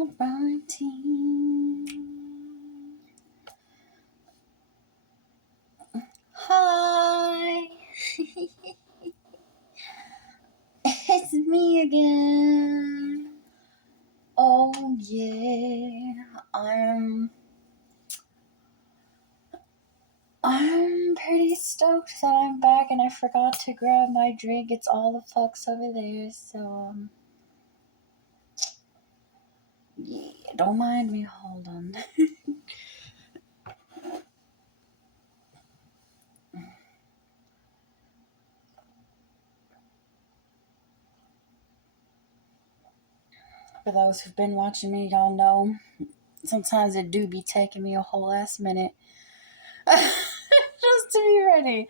Alrighty. Hi. It's me again. Oh yeah. I'm pretty stoked that I'm back and I forgot to grab my drink. It's all the fucks over there, so yeah, don't mind me. Hold on. For those who've been watching me, y'all know sometimes it do be taking me a whole ass minute just to be ready.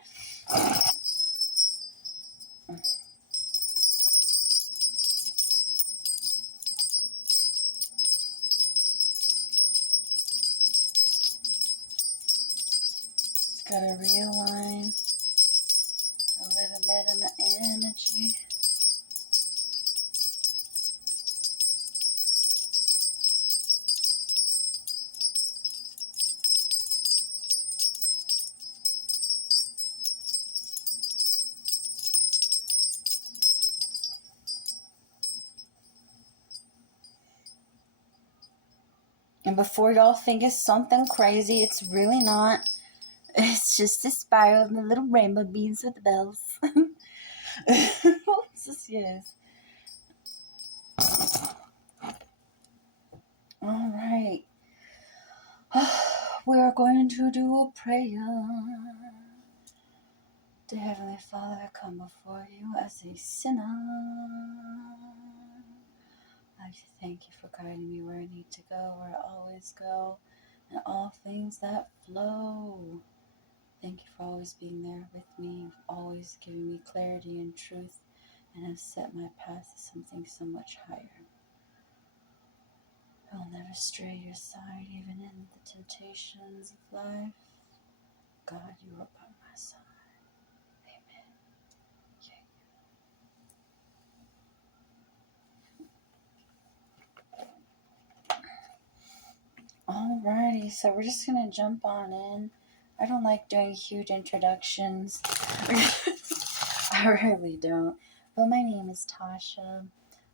Just gotta realign a little bit of my energy. And before y'all think it's something crazy, it's really not. It's just a spiral of the little rainbow beads with the bells. Yes. Alright. We're going to do a prayer. Dear Heavenly Father, I come before you as a sinner. I like to thank you for guiding me where I need to go, where I always go, and all things that flow. Thank you for always being there with me, always giving me clarity and truth, and have set my path to something so much higher. I will never stray your side, even in the temptations of life. God, you are by my side. Amen. Alrighty, so we're just gonna jump on in. I don't like doing huge introductions. I really don't. But my name is Tasha.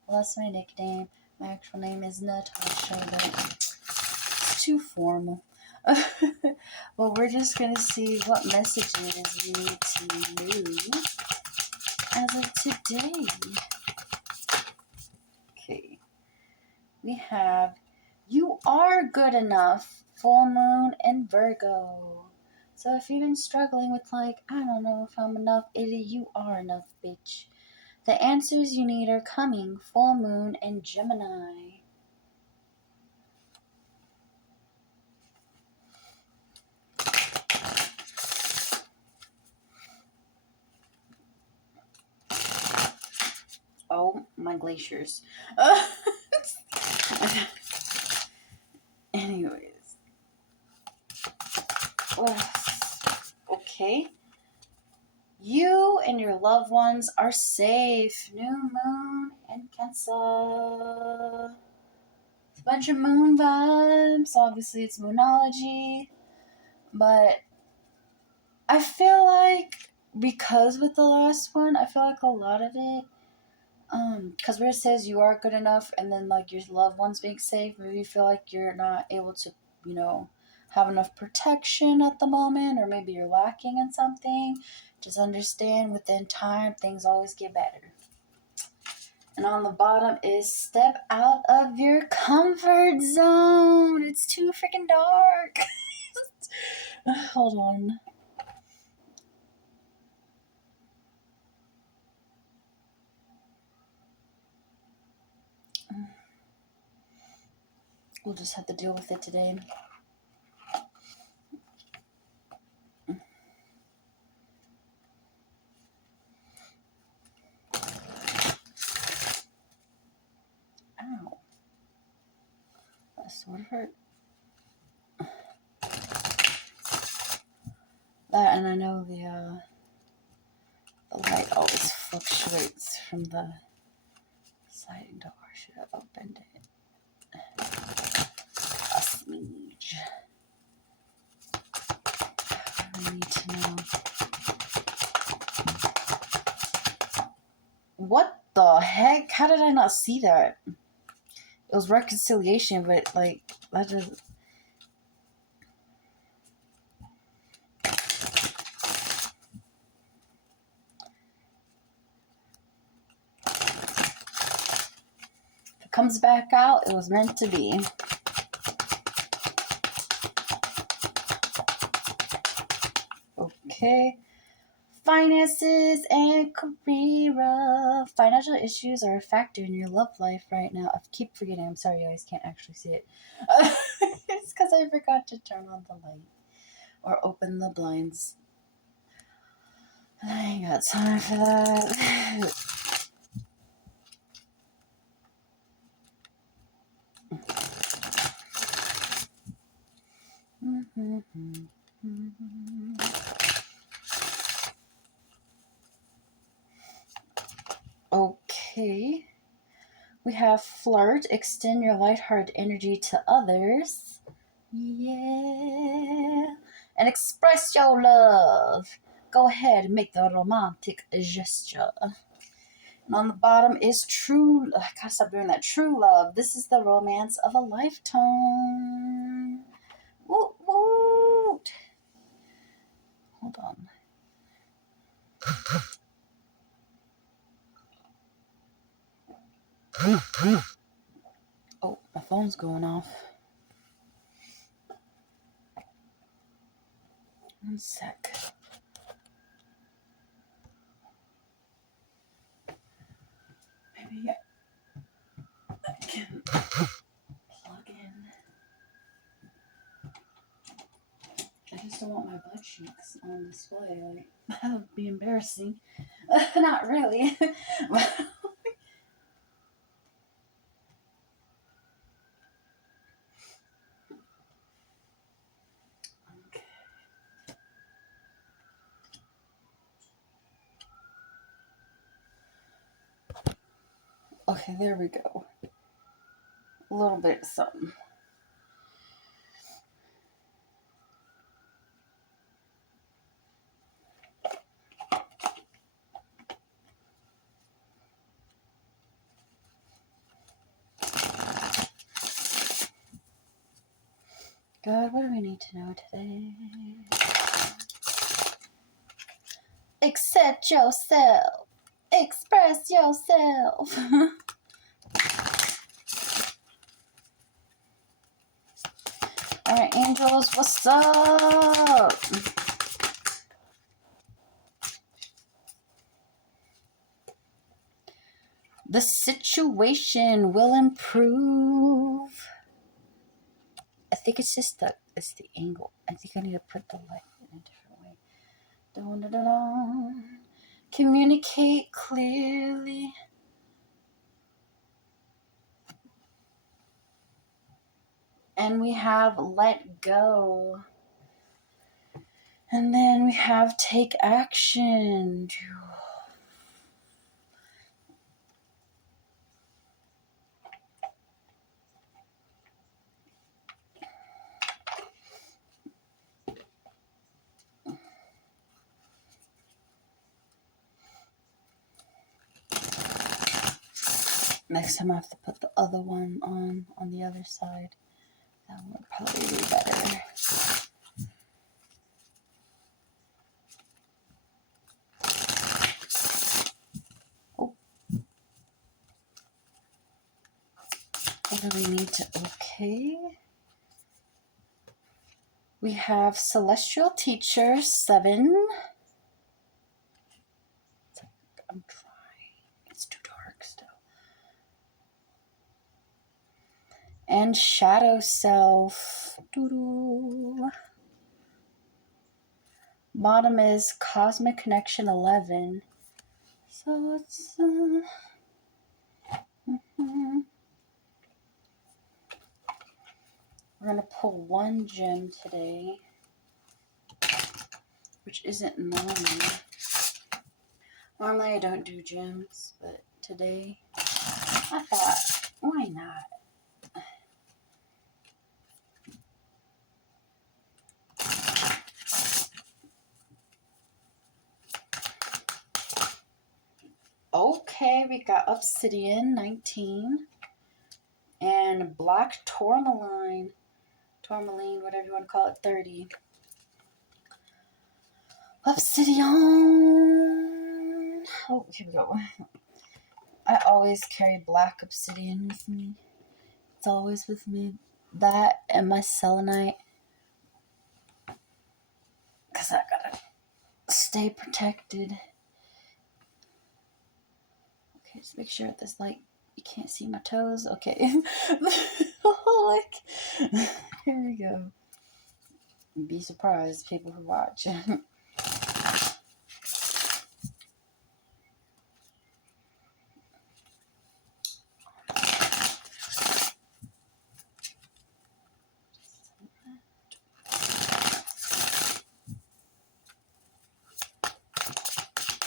Well, that's my nickname. My actual name is Natasha, but it's too formal. Well, we're just gonna see what messages we need to move as of today. Okay. We have You Are Good Enough, full moon and Virgo. So if you've been struggling with I don't know if I'm enough, you are enough, bitch. The answers you need are coming, full moon and Gemini. Oh, my glaciers. Anyways. Okay. You and your loved ones are safe. New moon and Cancer. A bunch of moon vibes. Obviously, it's moonology. But I feel like, because with the last one, I feel like a lot of it, because where it says you are good enough and then your loved ones being safe, maybe you feel like you're not able to, have enough protection at the moment, or maybe you're lacking in something. Just understand within time, things always get better. And on the bottom is step out of your comfort zone. It's too freaking dark. Hold on. We'll just have to deal with it today. Ow. That sort of hurt. That, and I know the light always fluctuates from the sliding door. Should have opened it. What the heck? How did I not see that? It was reconciliation, but like that just. If it comes back out, it was meant to be. Okay. Finances and career. Financial issues are a factor in your love life right now. I keep forgetting. I'm sorry, you guys can't actually see it. It's because I forgot to turn on the light or open the blinds. I ain't got time for that. Okay. We have flirt, extend your lighthearted energy to others. Yeah. And express your love. Go ahead and make the romantic gesture. And on the bottom is true. I gotta stop doing that. True love. This is the romance of a lifetime. Woot woot. Hold on. Oh, my phone's going off. One sec. Maybe I can plug in. I just don't want my butt cheeks on display. Like, that would be embarrassing. Not really. Okay, there we go. A little bit of something. God, what do we need to know today? Accept yourself. Express yourself. Alright, angels, what's up? The situation will improve. I think it's just it's the angle. I think I need to put the light in a different way. Dun, dun, dun, dun. Communicate clearly. And we have let go. And then we have take action. Next time I have to put the other one on the other side. That would probably be better. Oh. What do we need to, okay. We have Celestial Teacher 7. I'm trying. It's too dark still. And Shadow Self. Doo-doo. Bottom is Cosmic Connection 11. So it's... We're going to pull one gem today, which isn't normal. Normally I don't do gems, but today I thought, why not? Okay, got obsidian, 19. And black tourmaline, whatever you want to call it, 30. Obsidian. Oh, here we go. I always carry black obsidian with me. It's always with me. That and my selenite. Because I gotta stay protected. Okay, just make sure this light, you can't see my toes. Okay. Like, here we go. Be surprised, people who watch.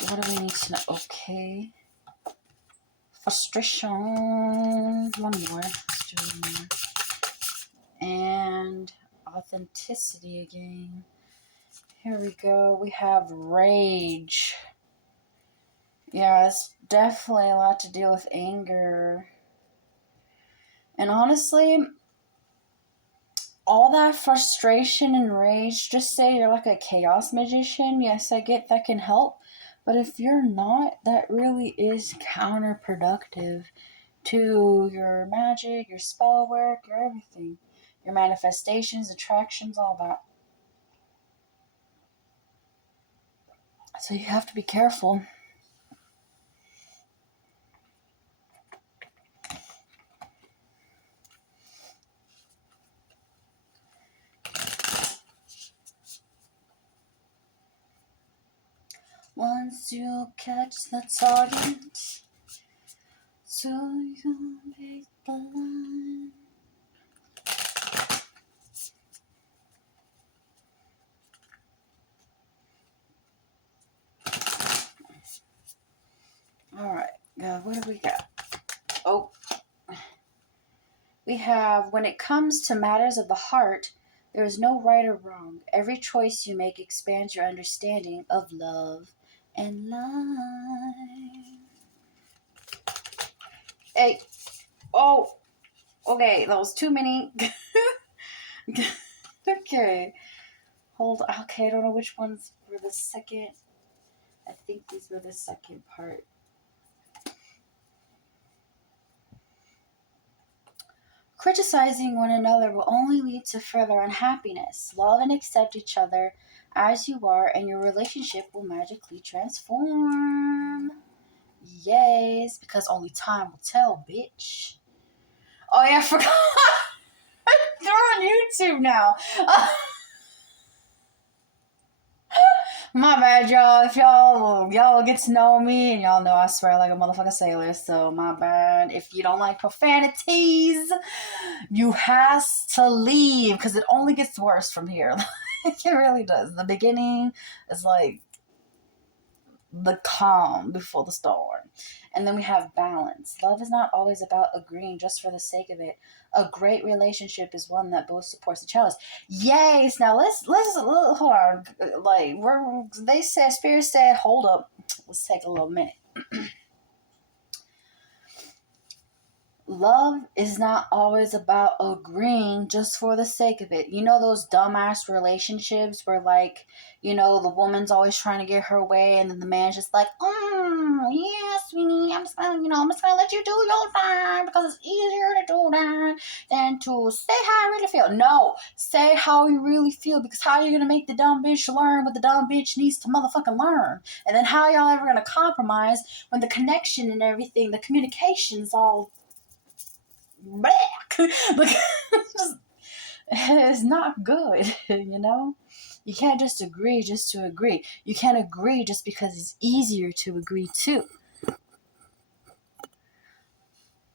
What do we need to know? Okay. Frustration. One more. Let's do one more. And authenticity again. Here we go. We have rage. Yeah, it's definitely a lot to deal with anger. And honestly, all that frustration and rage, just say you're like a chaos magician. Yes, I get that can help. But if you're not, that really is counterproductive to your magic, your spell work, your everything. Your manifestations, attractions, all that. So you have to be careful. Once you catch the target, so you make the line. Alright, what do we got? Oh, we have, when it comes to matters of the heart, there is no right or wrong. Every choice you make expands your understanding of love and life. Hey, oh, okay, that was too many. Okay, okay, I don't know which ones were the second. I think these were the second part. Criticizing one another will only lead to further unhappiness. Love and accept each other as you are, and your relationship will magically transform. Yes, because only time will tell, bitch. Oh yeah, I forgot. They're on YouTube now. My bad, y'all. If y'all get to know me, and y'all know I swear like a motherfucking sailor, so my bad. If you don't like profanities, you has to leave, because it only gets worse from here. It really does. The beginning is like the calm before the storm. And then we have balance. Love is not always about agreeing just for the sake of it. A great relationship is one that both supports each other. Yes. Now let's hold on. Like they said, Spirit said, hold up. Let's take a little minute. Love is not always about agreeing just for the sake of it. You know those dumbass relationships where, like, you know, the woman's always trying to get her way, and then the man's just like, yes, sweetie, I'm just gonna let you do your thing because it's easier to do that than to say how I really feel. No, say how you really feel, because how are you gonna make the dumb bitch learn what the dumb bitch needs to motherfucking learn? And then how y'all ever gonna compromise when the connection and everything, the communication's all back? Like, it's not good, you know? You can't just agree just to agree. You can't agree just because it's easier to agree to.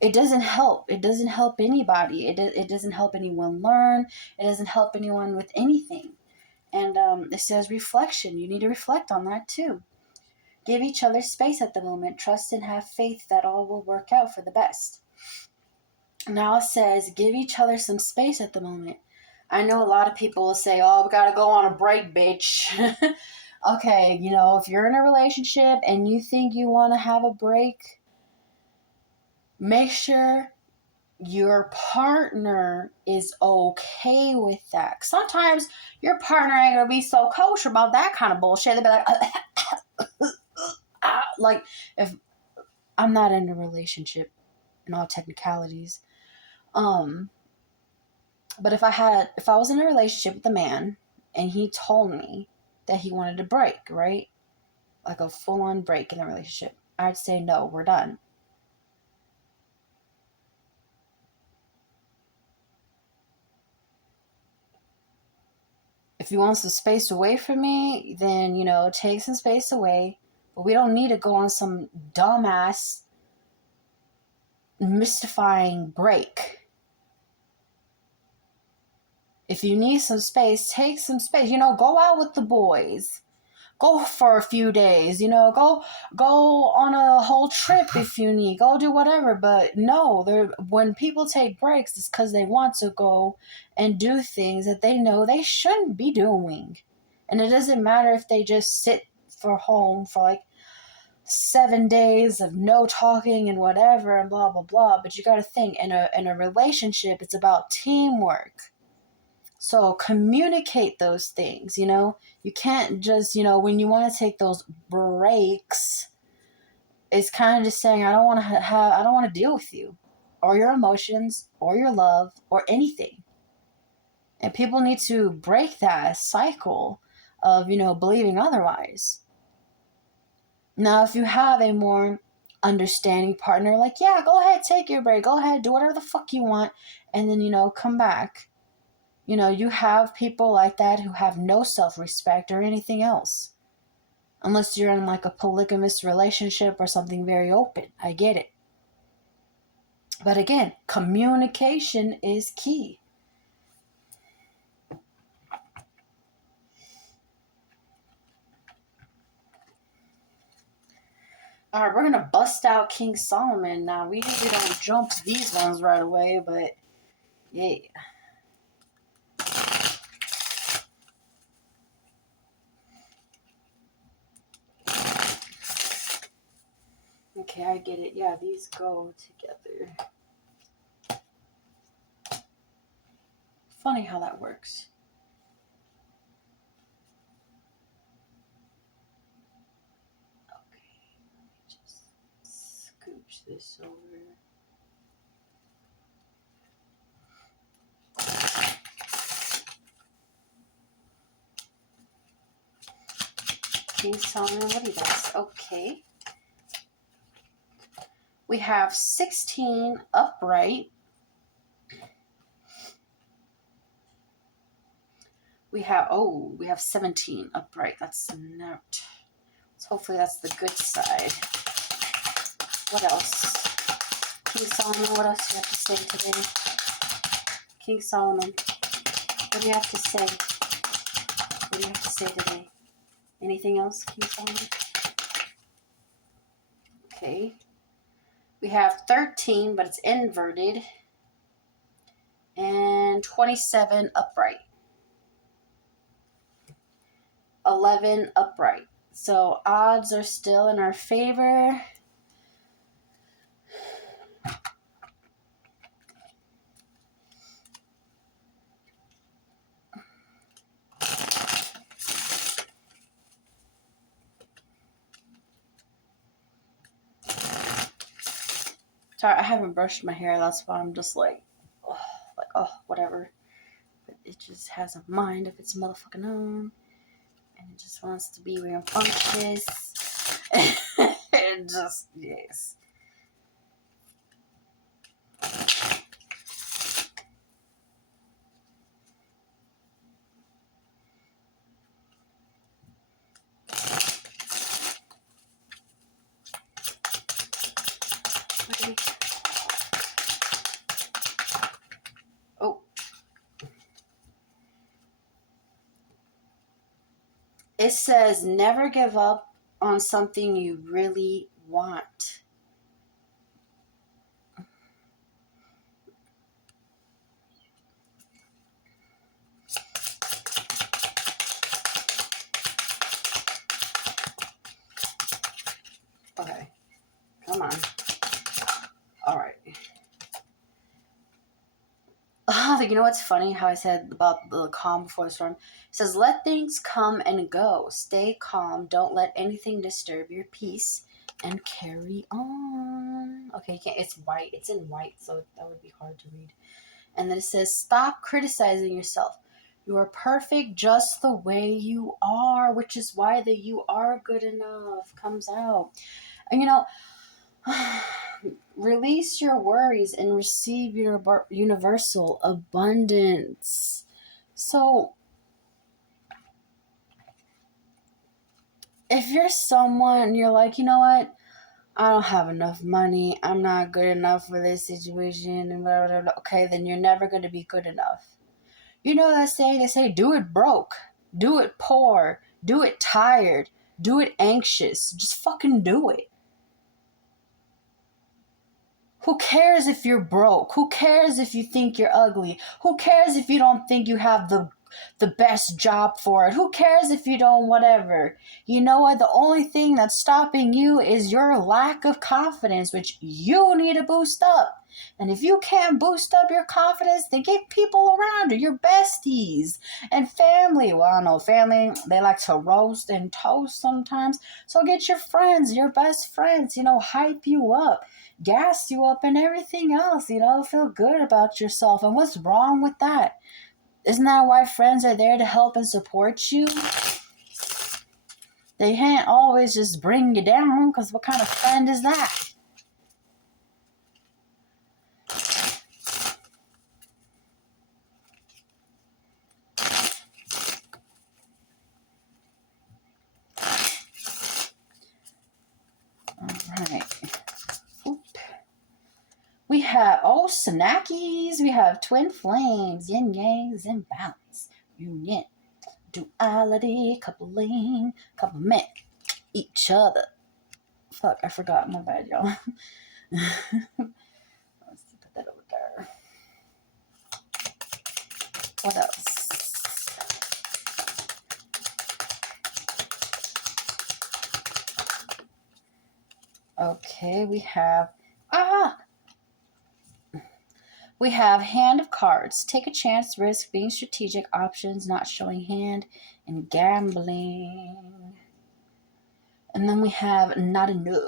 It doesn't help. It doesn't help anybody. It doesn't help anyone learn. It doesn't help anyone with anything. And it says reflection. You need to reflect on that too. Give each other space at the moment. Trust and have faith that all will work out for the best. Now it says, give each other some space at the moment. I know a lot of people will say, oh, we gotta go on a break, bitch. Okay, you know, if you're in a relationship and you think you want to have a break, make sure your partner is okay with that. Sometimes your partner ain't gonna be so kosher about that kind of bullshit. They'll be like, if I'm not in a relationship in all technicalities, but if I was in a relationship with a man and he told me that he wanted a break, right? Like a full-on break in the relationship, I'd say, no, we're done. If you want some space away from me, then, take some space away. But we don't need to go on some dumbass, mystifying break. If you need some space, take some space. Go out with the boys. Go for a few days. Go on a whole trip if you need. Go do whatever. But no, when people take breaks, it's because they want to go and do things that they know they shouldn't be doing. And it doesn't matter if they just sit for home for like 7 days of no talking and whatever and blah, blah, blah. But you got to think, in a relationship, it's about teamwork. So communicate those things, You can't just, when you want to take those breaks, it's kind of just saying, I don't want to deal with you or your emotions or your love or anything. And people need to break that cycle of, believing otherwise. Now, if you have a more understanding partner, like, yeah, go ahead, take your break. Go ahead, do whatever the fuck you want. And then, come back. You have people like that who have no self-respect or anything else. Unless you're in like a polygamous relationship or something very open. I get it. But again, communication is key. All right, we're going to bust out King Solomon now. We usually don't jump to these ones right away, but yeah. Okay, I get it. Yeah, these go together. Funny how that works. Okay, let me just scooch this over. King Solomon, what do you guys? Okay. We have 16 upright. We have 17 upright. That's not. So hopefully that's the good side. What else? King Solomon, what else do you have to say today? King Solomon, what do you have to say? What do you have to say today? Anything else, King Solomon? Okay. We have 13, but it's inverted. And 27 upright. 11 upright. So odds are still in our favor. Sorry, I haven't brushed my hair. That's why I'm just like, whatever. But it just has a mind of its motherfucking own. And it just wants to be rambunctious. And just, yes. Okay. Oh. It says, never give up on something you really want. Okay. Come on. All right. Like, you know what's funny? How I said about the calm before the storm? It says, let things come and go. Stay calm. Don't let anything disturb your peace. And carry on. Okay, you can't, it's white. It's in white, so that would be hard to read. And then it says, stop criticizing yourself. You are perfect just the way you are, which is why the you are good enough comes out. And you know, release your worries and receive your universal abundance. So, if you're someone, you're like, you know what? I don't have enough money. I'm not good enough for this situation. And blah, blah, blah. Okay, then you're never going to be good enough. You know that saying? They say, do it broke, do it poor, do it tired, do it anxious. Just fucking do it. Who cares if you're broke? Who cares if you think you're ugly? Who cares if you don't think you have the best job for it? Who cares if you don't whatever? You know what? The only thing that's stopping you is your lack of confidence, which you need to boost up. And if you can't boost up your confidence, then get people around you, your besties and family. Well, I know family, they like to roast and toast sometimes. So get your friends, your best friends, hype you up, gas you up and everything else, feel good about yourself. And what's wrong with that? Isn't that why friends are there to help and support you? They can't always just bring you down, because what kind of friend is that? Alright. We have, snackies. We have twin flames, yin yangs, imbalance, union, duality, coupling, complement each other. Fuck, I forgot. My bad, y'all. Let's put that over there. What else? Okay, we have Hand of Cards. Take a chance, risk, being strategic, options, not showing hand, and gambling. And then we have Not Enough.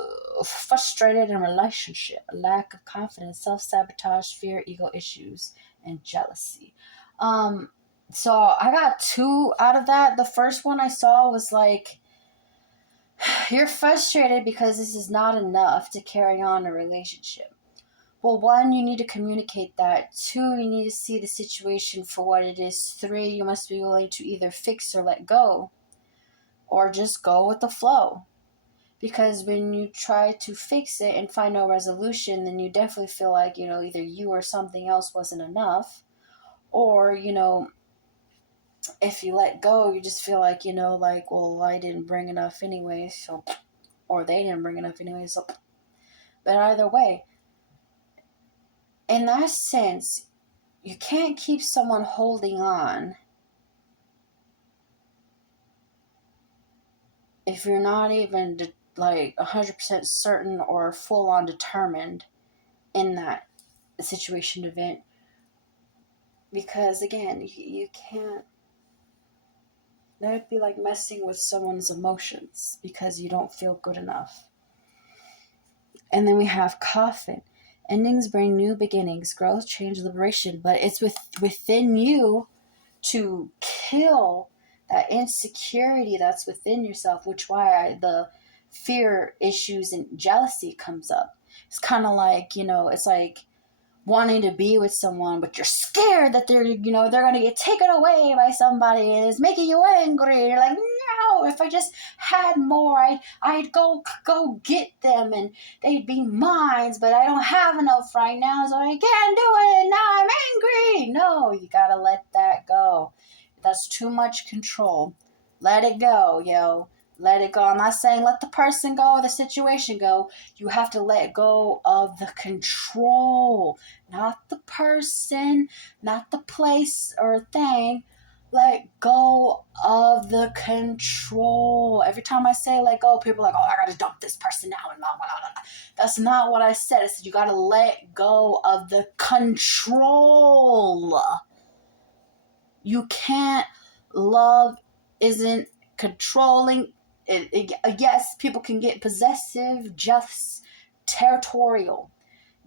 Frustrated in relationship, lack of confidence, self-sabotage, fear, ego issues, and jealousy. So I got 2 out of that. The first one I saw was like, you're frustrated because this is not enough to carry on a relationship. Well, 1, you need to communicate that. 2, you need to see the situation for what it is. 3, you must be willing to either fix or let go, or just go with the flow. Because when you try to fix it and find no resolution, then you definitely feel like, either you or something else wasn't enough. Or, if you let go, you just feel like, well, I didn't bring enough anyway, so, or they didn't bring enough anyway, so. But either way, in that sense, you can't keep someone holding on if you're not even 100% certain or full on determined in that situation event. Because again, you can't. That would be like messing with someone's emotions because you don't feel good enough. And then we have Coffin. Endings bring new beginnings, growth, change, liberation. But it's within you to kill that insecurity that's within yourself, which why the fear issues and jealousy comes up. It's kind of like, it's like wanting to be with someone, but you're scared that they're going to get taken away by somebody and it's making you angry. You're like, no, if I just had more, I'd go get them and they'd be mine, but I don't have enough right now, so I can't do it. Now I'm angry. No, you got to let that go. That's too much control. Let it go, yo. Let it go. I'm not saying let the person go or the situation go. You have to let go of the control. Not the person, not the place or thing. let go of the control. Every time I say let go, people are like, oh, I gotta dump this person now and blah, blah, blah, blah. That's not what I said. I said you gotta let go of the control. You can't. Love isn't controlling. Yes, people can get possessive, just territorial.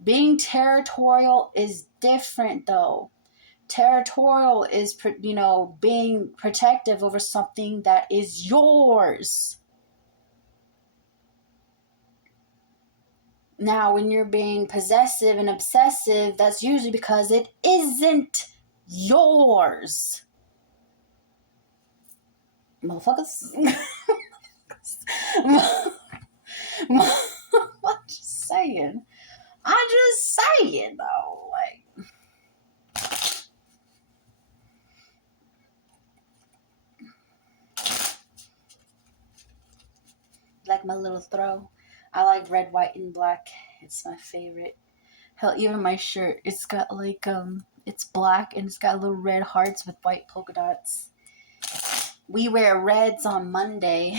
Being territorial is different, though. Territorial is, being protective over something that is yours. Now, when you're being possessive and obsessive, that's usually because it isn't yours. Motherfuckers. I'm just saying. I'm just saying, though. Like my little throw. I like red, white, and black. It's my favorite. Hell, even my shirt, it's got it's black and it's got little red hearts with white polka dots. We wear reds on Monday.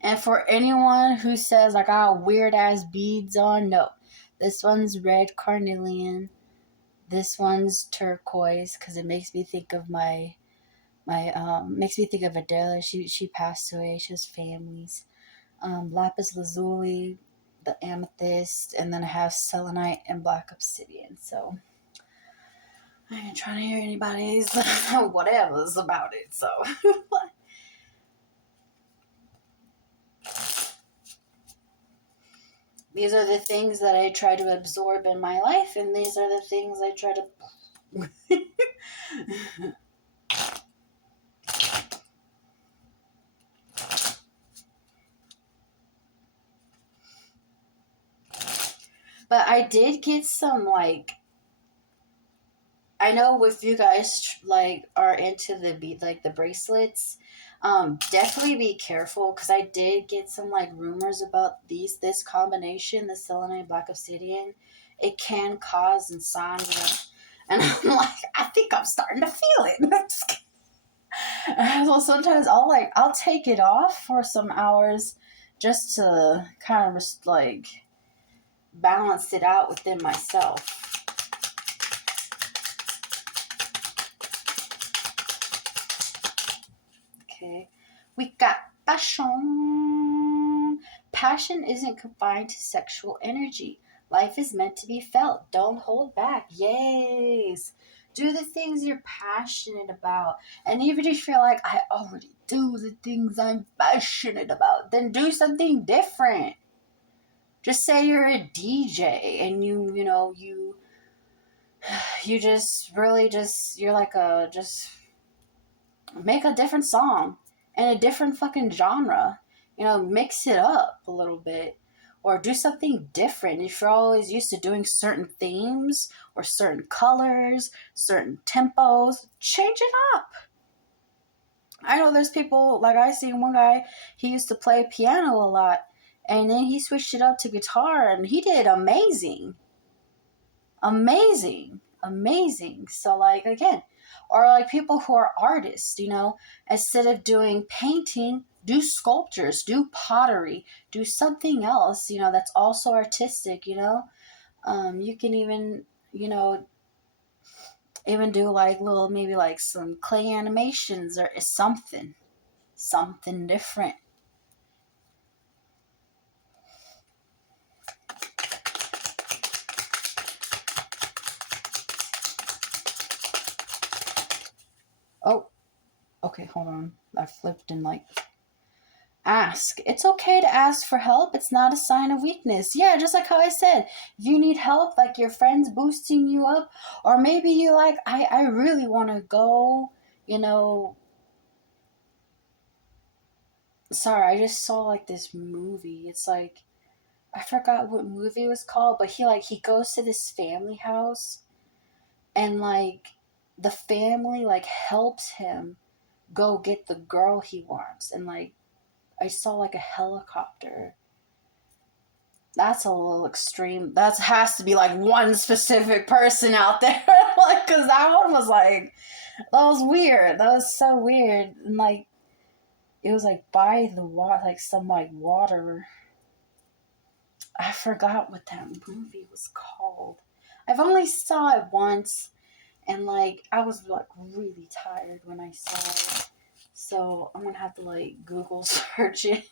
And for anyone who says I got weird ass beads on, no. This one's red carnelian. This one's turquoise because it makes me think of makes me think of Adela. She passed away. She has families. Lapis lazuli, the amethyst, and then I have selenite and black obsidian. So I ain't trying to hear anybody's whatever's about it. So these are the things that I try to absorb in my life, and these are the things I try to. But I did get some I know if you guys are into the bracelets, definitely be careful because I did get some rumors about this combination, the selenite black obsidian. It can cause insomnia, and I'm like, I think I'm starting to feel it. So sometimes I'll take it off for some hours just to kind of just balance it out within myself. Okay, we got passion. Passion isn't confined to sexual energy. Life is meant to be felt. Don't hold back. Yes. Do the things you're passionate about. And even if you feel like I already do the things I'm passionate about, then do something different. Just say you're a DJ and you just really just make a different song and a different fucking genre. Mix it up a little bit or do something different. If you're always used to doing certain themes or certain colors, certain tempos, change it up. I know there's people, I see one guy, he used to play piano a lot and then he switched it up to guitar and he did amazing. Amazing. So again, or people who are artists, instead of doing painting, do sculptures, do pottery, do something else, that's also artistic. You can even do little, maybe some clay animations or something different. Oh, okay, hold on, I flipped and ask. It's okay to ask for help. It's not a sign of weakness. Yeah, just like how I said, if you need help, your friends boosting you up, or maybe you I really want to go, sorry, I just saw this movie. It's I forgot what movie it was called, but he goes to this family house and the family helps him go get the girl he wants, and I saw like a helicopter. That's a little extreme. That has to be like one specific person out there. Like, because that one was like, that was weird. That was so weird. And like, it was like by the water, like some like water. I forgot what that movie was called. I've only saw it once, and like I was like really tired when I saw it. So I'm gonna have to like Google search it,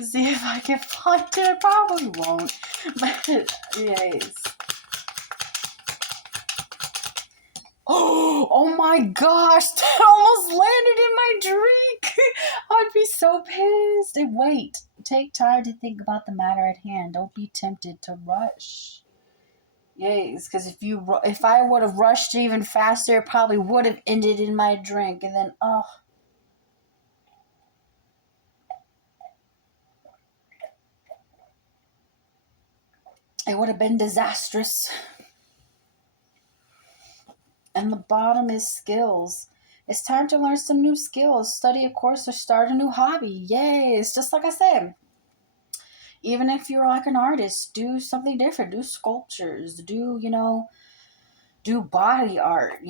see if I can find it. I probably won't, but yes. Oh my gosh, that almost landed in my drink. I'd be so pissed. And wait, take time to think about the matter at hand. Don't be tempted to rush. Yes, because if I would have rushed even faster, it probably would have ended in my drink, and then it would have been disastrous. And the bottom is skills. It's time to learn some new skills, study a course, or start a new hobby. Yay! It's just like I said. Even if you're like an artist, do something different. Do sculptures. Do body art.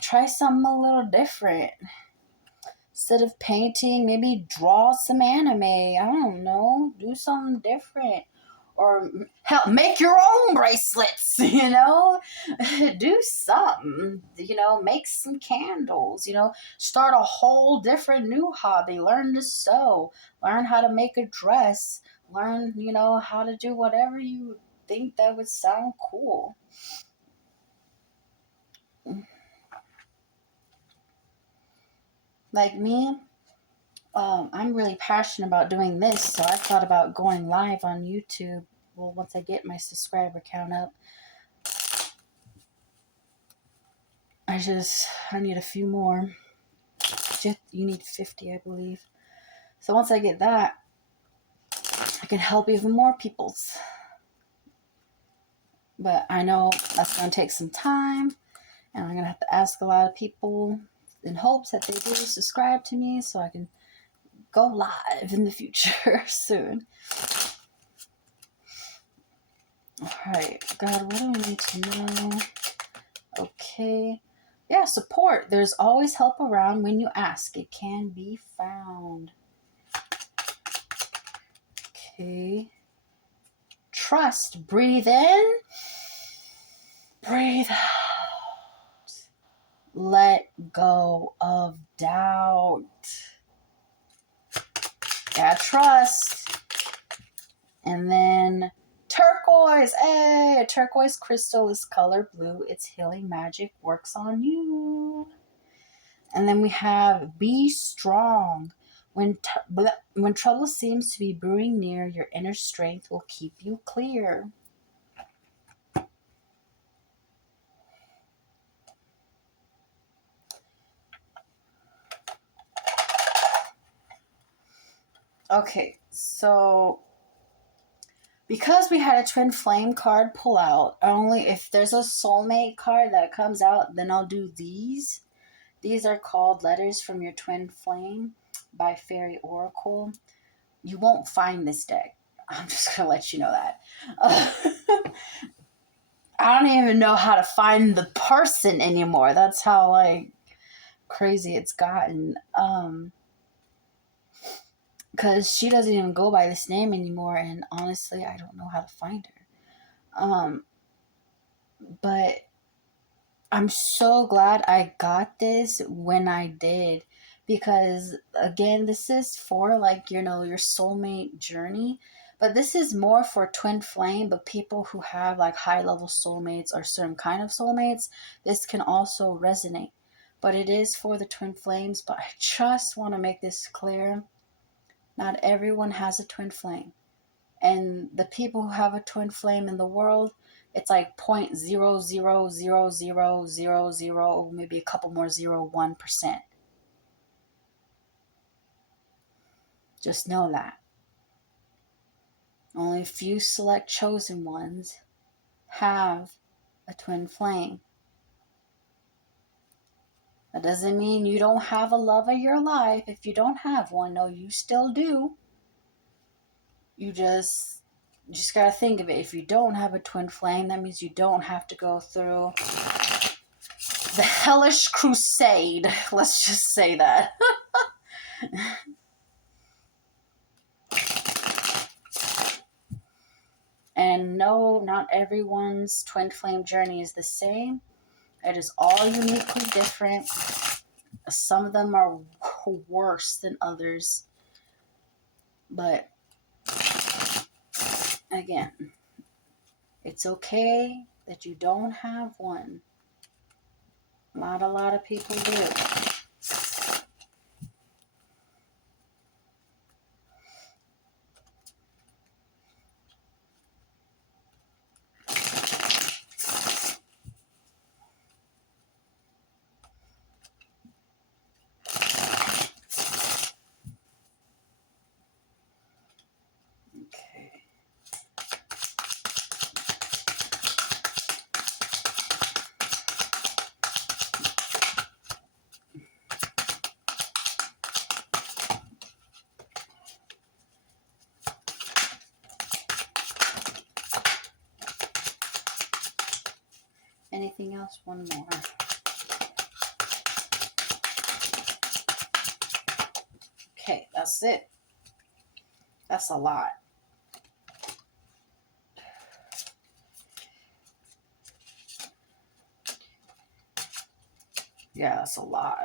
Try something a little different. Instead of painting, maybe draw some anime. I don't know. Do something different. Or help make your own bracelets, do something, make some candles, start a whole different new hobby, learn to sew, learn how to make a dress, learn, how to do whatever you think that would sound cool. Like me, I'm really passionate about doing this, so I thought about going live on YouTube. Well, once I get my subscriber count up, I need a few more. You need 50, I believe. So once I get that, I can help even more peoples. But I know that's going to take some time, and I'm going to have to ask a lot of people in hopes that they do subscribe to me so I can go live in the future soon. Alright, God, what do I need to know? Okay. Yeah, support. There's always help around when you ask. It can be found. Okay. Trust. Breathe in. Breathe out. Let go of doubt. Yeah, trust. And then turquoise. Hey, a turquoise crystal is color blue. Its healing magic works on you. And then we have be strong. When trouble seems to be brewing near, your inner strength will keep you clear. Okay, so because we had a twin flame card pull out, only if there's a soulmate card that comes out, then I'll do these. These are called Letters from Your Twin Flame by Fairy Oracle. You won't find this deck. I'm just going to let you know that. I don't even know how to find the person anymore. That's how, like, crazy it's gotten. Because she doesn't even go by this name anymore, and honestly, I don't know how to find her. But I'm so glad I got this when I did, because again, this is for like, your soulmate journey, but this is more for twin flame, but people who have like high level soulmates or certain kind of soulmates, this can also resonate. But it is for the twin flames, but I just want to make this clear. Not everyone has a twin flame. And the people who have a twin flame in the world, it's like 0.0000000, maybe a couple more 0.1%. Just know that. Only a few select chosen ones have a twin flame. That doesn't mean you don't have a love of your life if you don't have one. No, you still do. You just gotta think of it. If you don't have a twin flame, that means you don't have to go through the hellish crusade. Let's just say that. And no, not everyone's twin flame journey is the same. It is all uniquely different. Some of them are worse than others. But again, it's okay that you don't have one. Not a lot of people do. Okay. Anything else? One more. Okay, that's it. That's a lot. Yeah, that's a lot.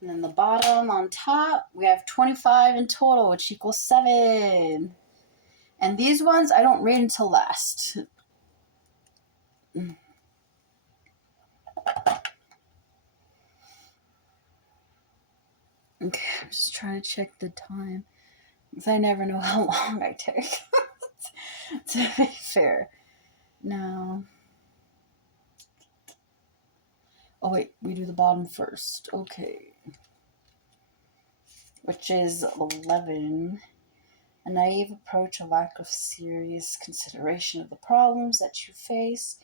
And then the bottom on top, we have 25 in total, which equals 7. And these ones I don't read until last. Okay, I'm just trying to check the time. Because I never know how long I take. To be fair. No. Oh wait, we do the bottom first. Okay. Which is 11. A naive approach, a lack of serious consideration of the problems that you face,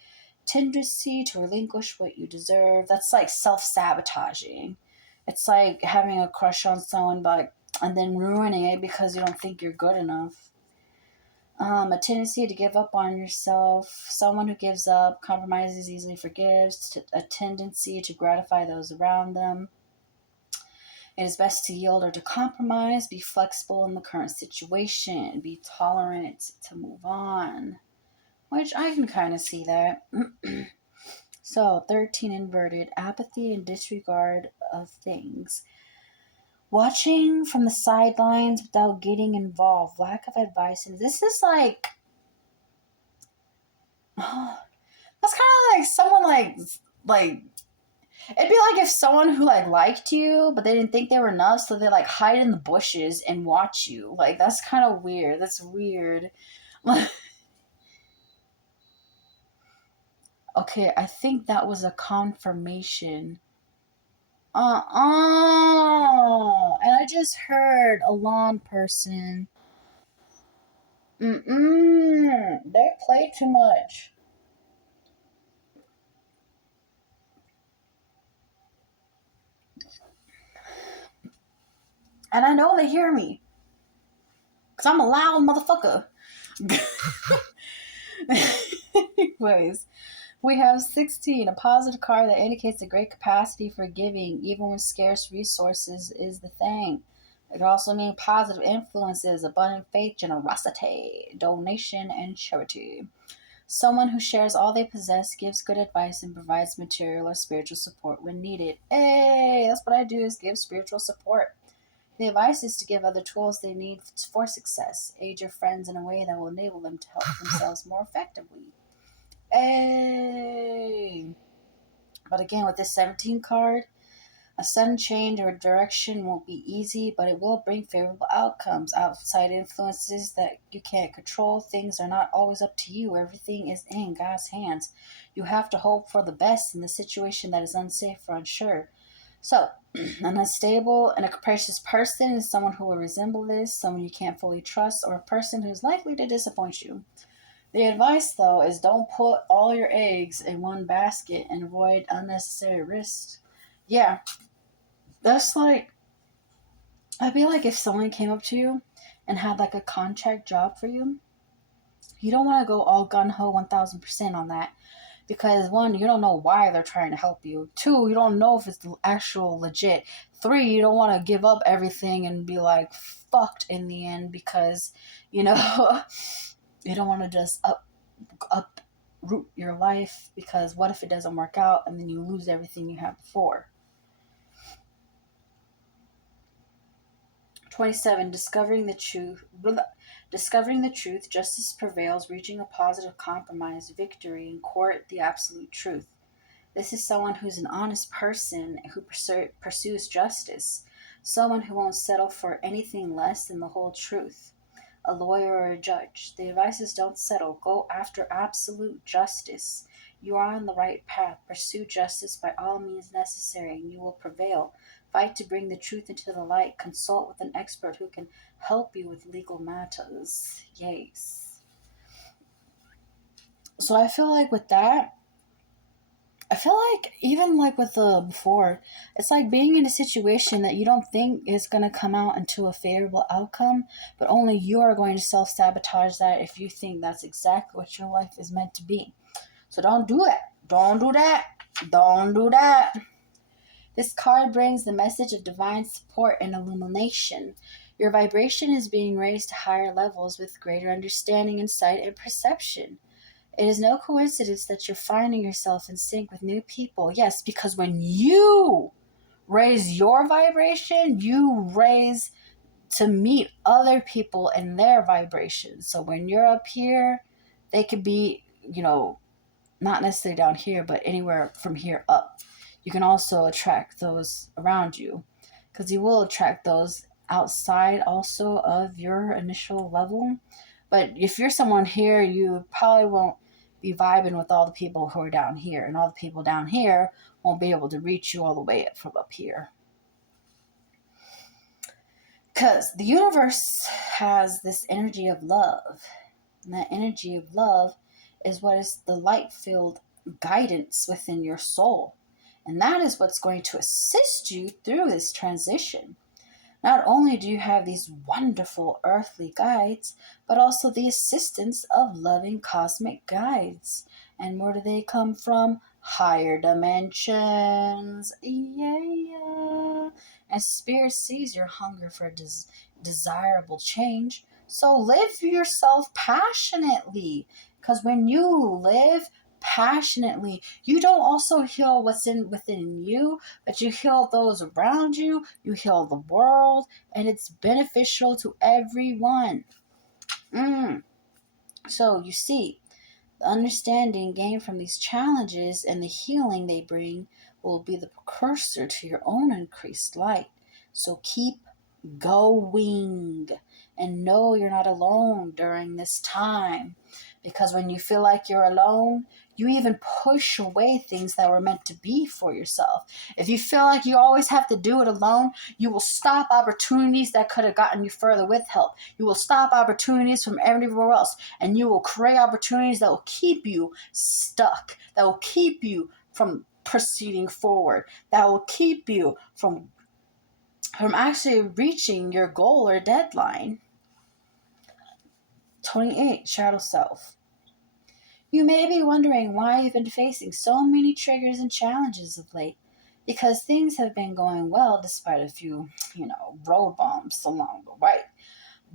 tendency to relinquish what you deserve. That's like self-sabotaging. It's like having a crush on someone and then ruining it because you don't think you're good enough. A tendency to give up on yourself. Someone who gives up, compromises, easily forgives. A tendency to gratify those around them. It is best to yield or to compromise, be flexible in the current situation, be tolerant to move on. Which I can kind of see that. So, 13 inverted, apathy and disregard of things. Watching from the sidelines without getting involved, lack of advice. And this is like, that's kind of like someone like, it'd be like if someone who liked you, but they didn't think they were enough, so they hide in the bushes and watch you. Like, that's kind of weird. That's weird. Okay, I think that was a confirmation. And I just heard a lawn person. They play too much. And I know they hear me. Because I'm a loud motherfucker. Anyways, we have 16, a positive card that indicates a great capacity for giving, even when scarce resources is the thing. It could also mean positive influences, abundant faith, generosity, donation, and charity. Someone who shares all they possess, gives good advice, and provides material or spiritual support when needed. Hey, that's what I do, is give spiritual support. The advice is to give other tools they need for success. Aid your friends in a way that will enable them to help themselves more effectively. Hey! But again, with this 17 card, a sudden change or direction won't be easy, but it will bring favorable outcomes. Outside influences that you can't control. Things are not always up to you. Everything is in God's hands. You have to hope for the best in the situation that is unsafe or unsure. So, an unstable and a capricious person is someone who will resemble this, someone you can't fully trust, or a person who's likely to disappoint you. The advice, though, is don't put all your eggs in one basket and avoid unnecessary risks. Yeah, that's like, I feel like if someone came up to you and had like a contract job for you, you don't want to go all gun ho 1000% on that. Because one, you don't know why they're trying to help you. Two, you don't know if it's the actual legit. Three, you don't want to give up everything and be like fucked in the end because, you know, you don't want to just uproot your life because what if it doesn't work out and then you lose everything you had before. 27. Discovering the truth, justice prevails, reaching a positive compromise, victory, and court the absolute truth. This is someone who's an honest person who pursues justice, someone who won't settle for anything less than the whole truth. A lawyer or a judge. The advice is don't settle. Go after absolute justice. You are on the right path. Pursue justice by all means necessary, and you will prevail. Fight to bring the truth into the light. Consult with an expert who can help you with legal matters. Yes. So I feel like with that, I feel like even like with the before, it's like being in a situation that you don't think is going to come out into a favorable outcome, but only you are going to self-sabotage that if you think that's exactly what your life is meant to be. So don't do it. Don't do that. Don't do that. This card brings the message of divine support and illumination. Your vibration is being raised to higher levels with greater understanding, insight, and perception. It is no coincidence that you're finding yourself in sync with new people. Yes, because when you raise your vibration, you raise to meet other people in their vibration. So when you're up here, they could be, not necessarily down here, but anywhere from here up. You can also attract those around you because you will attract those outside also of your initial level. But if you're someone here, you probably won't be vibing with all the people who are down here, and all the people down here won't be able to reach you all the way up from up here. Because the universe has this energy of love, and that energy of love is what is the light-filled guidance within your soul. And that is what's going to assist you through this transition. Not only do you have these wonderful earthly guides, but also the assistance of loving cosmic guides. And where do they come from? Higher dimensions. Yeah. And Spirit sees your hunger for desirable change. So live yourself passionately. Because when you live passionately, you don't also heal what's within you, but you heal those around you, you heal the world, and it's beneficial to everyone. So you see, the understanding gained from these challenges and the healing they bring will be the precursor to your own increased light. So keep going and know you're not alone during this time, because when you feel like you're alone, you even push away things that were meant to be for yourself. If you feel like you always have to do it alone, you will stop opportunities that could have gotten you further with help. You will stop opportunities from everywhere else, and you will create opportunities that will keep you stuck, that will keep you from proceeding forward, that will keep you from actually reaching your goal or deadline. 28. Shadow Self. You may be wondering why you've been facing so many triggers and challenges of late. Because things have been going well despite a few, road bumps along the way.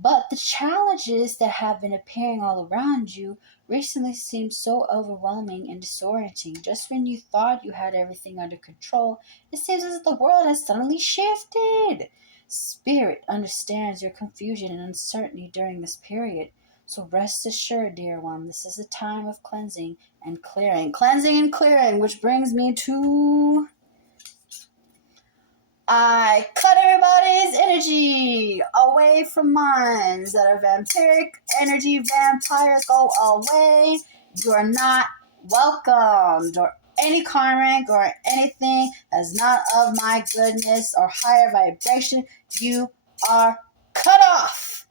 But the challenges that have been appearing all around you recently seem so overwhelming and disorienting. Just when you thought you had everything under control, it seems as if the world has suddenly shifted. Spirit understands your confusion and uncertainty during this period. So rest assured, dear one, this is a time of cleansing and clearing. Cleansing and clearing, which brings me to... I cut everybody's energy away from minds that are vampiric energy. Vampires, go away. You're not welcomed or any karmic or anything that's not of my goodness or higher vibration, you are cut off.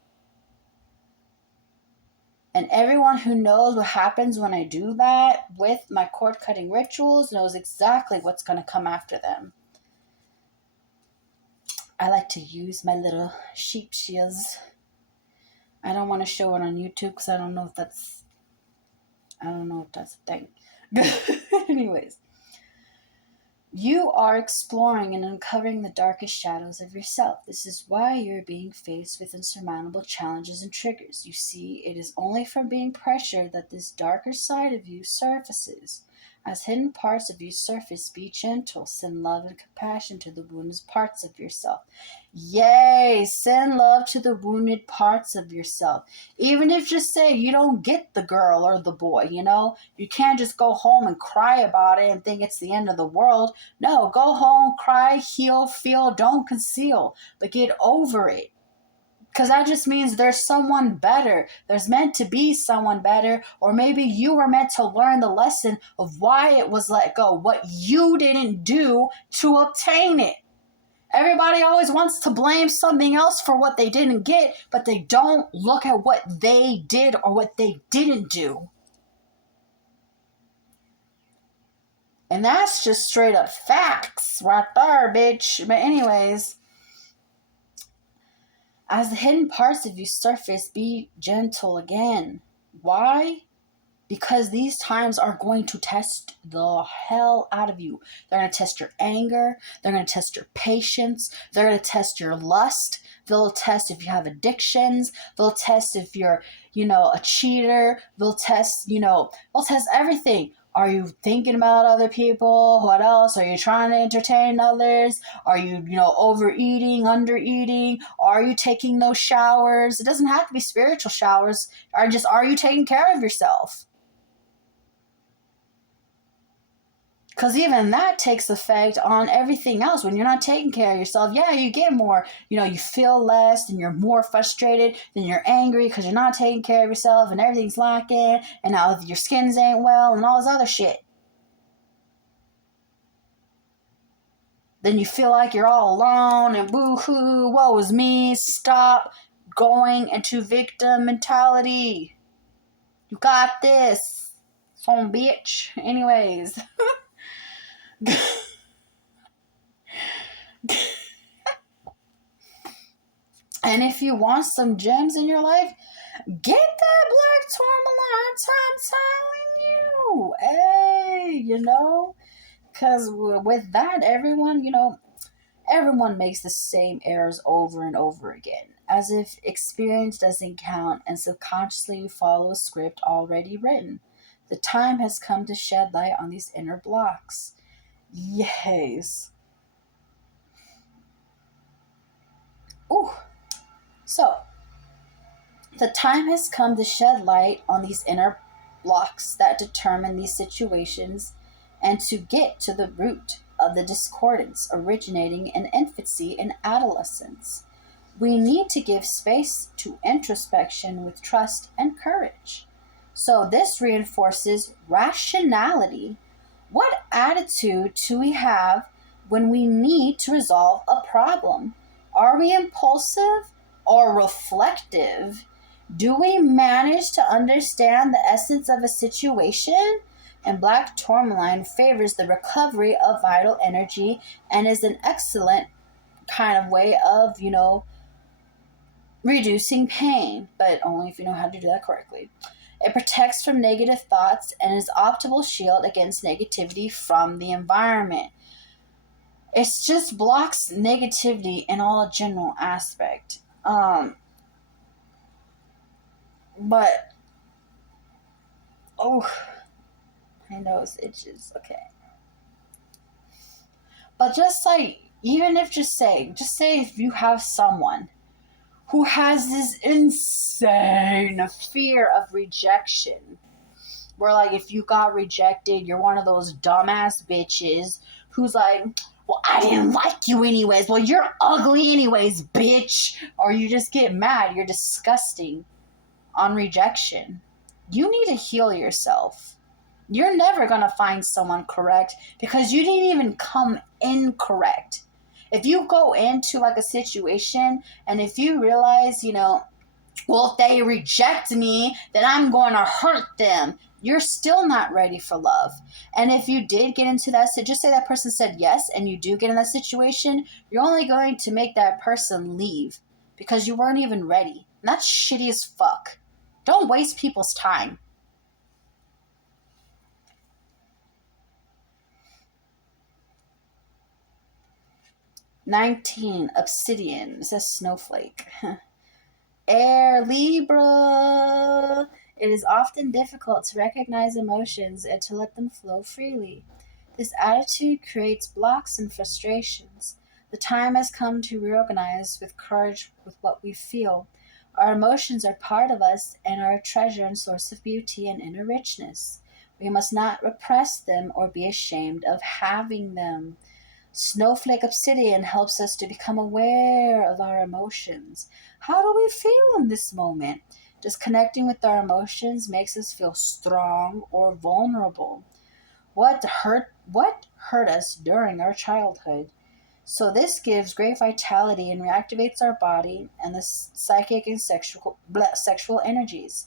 And everyone who knows what happens when I do that with my cord cutting rituals knows exactly what's going to come after them. I like to use my little sheep shears. I don't want to show it on YouTube because I don't know if that's a thing. Anyways. You are exploring and uncovering the darkest shadows of yourself. This is why you're being faced with insurmountable challenges and triggers. You see, it is only from being pressured that this darker side of you surfaces. As hidden parts of you surface, be gentle. Send love and compassion to the wounded parts of yourself. Yay! Send love to the wounded parts of yourself. Even if just say you don't get the girl or the boy, you can't just go home and cry about it and think it's the end of the world. No, go home, cry, heal, feel, don't conceal, but get over it. Because that just means there's someone better. There's meant to be someone better. Or maybe you were meant to learn the lesson of why it was let go, what you didn't do to obtain it. Everybody always wants to blame something else for what they didn't get, but they don't look at what they did or what they didn't do. And that's just straight up facts right there, bitch. But anyways, as the hidden parts of you surface, be gentle again. Why? Because these times are going to test the hell out of you. They're going to test your anger. They're going to test your patience. They're going to test your lust. They'll test if you have addictions. They'll test if you're, a cheater. They'll test, they'll test everything. Are you thinking about other people? What else? Are you trying to entertain others? Are you, overeating, undereating? Are you taking those showers? It doesn't have to be spiritual showers. Are you taking care of yourself? Because even that takes effect on everything else. When you're not taking care of yourself, yeah, you get more, you feel less and you're more frustrated, then you're angry because you're not taking care of yourself and everything's lacking and now your skins ain't well and all this other shit. Then you feel like you're all alone and boo-hoo, woe is me. Stop going into victim mentality. You got this. Some bitch. Anyways. And if you want some gems in your life, get that black tourmaline. I'm telling you. Hey, because with that, everyone makes the same errors over and over again, as if experience doesn't count and subconsciously you follow a script already written. The time has come to shed light on these inner blocks. Yes. Ooh. So, the time has come to shed light on these inner blocks that determine these situations and to get to the root of the discordance originating in infancy and adolescence. We need to give space to introspection with trust and courage. So, this reinforces rationality. What attitude do we have when we need to resolve a problem? Are we impulsive or reflective? Do we manage to understand the essence of a situation? And black tourmaline favors the recovery of vital energy and is an excellent kind of way of, reducing pain, but only if you know how to do that correctly. It protects from negative thoughts and is optimal shield against negativity from the environment. It just blocks negativity in all general aspect. But my nose itches. Okay. But just say if you have someone who has this insane fear of rejection, where if you got rejected, you're one of those dumbass bitches who's like, well, I didn't like you anyways. Well, you're ugly anyways, bitch. Or you just get mad. You're disgusting on rejection. You need to heal yourself. You're never going to find someone correct because you didn't even come in correct. If you go into like a situation and if you realize, well, if they reject me, then I'm going to hurt them. You're still not ready for love. And if you did get into that, so just say that person said yes, and you do get in that situation, you're only going to make that person leave because you weren't even ready. And that's shitty as fuck. Don't waste people's time. 19, obsidian. It says snowflake. Air, Libra. It is often difficult to recognize emotions and to let them flow freely. This attitude creates blocks and frustrations. The time has come to reorganize with courage with what we feel. Our emotions are part of us and are a treasure and source of beauty and inner richness. We must not repress them or be ashamed of having them. Snowflake obsidian helps us to become aware of our emotions. How do we feel in this moment? Just connecting with our emotions makes us feel strong or vulnerable. What hurt us during our childhood? So this gives great vitality and reactivates our body and the psychic and sexual energies.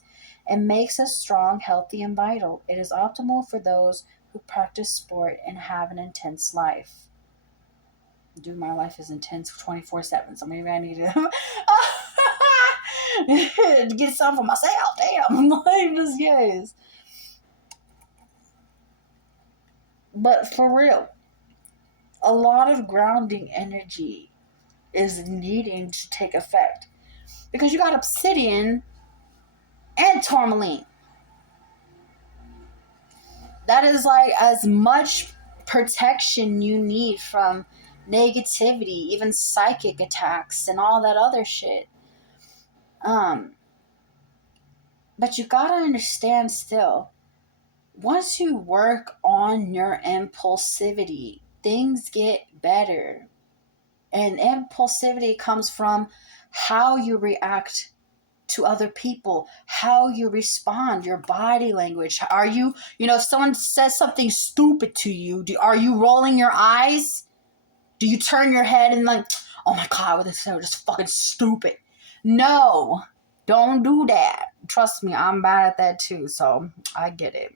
It makes us strong, healthy, and vital. It is optimal for those who practice sport and have an intense life. Dude, my life is intense 24/7, so maybe I need to get something for myself. Damn, like this, yes. But for real, a lot of grounding energy is needing to take effect because you got obsidian and tourmaline. That is like as much protection you need from negativity, even psychic attacks and all that other shit. But you gotta understand still, once you work on your impulsivity, things get better. And impulsivity comes from how you react to other people, how you respond, your body language. Are you, if someone says something stupid to you, are you rolling your eyes? Do you turn your head and like, oh my God, this is just fucking stupid? No, don't do that. Trust me, I'm bad at that too, so I get it.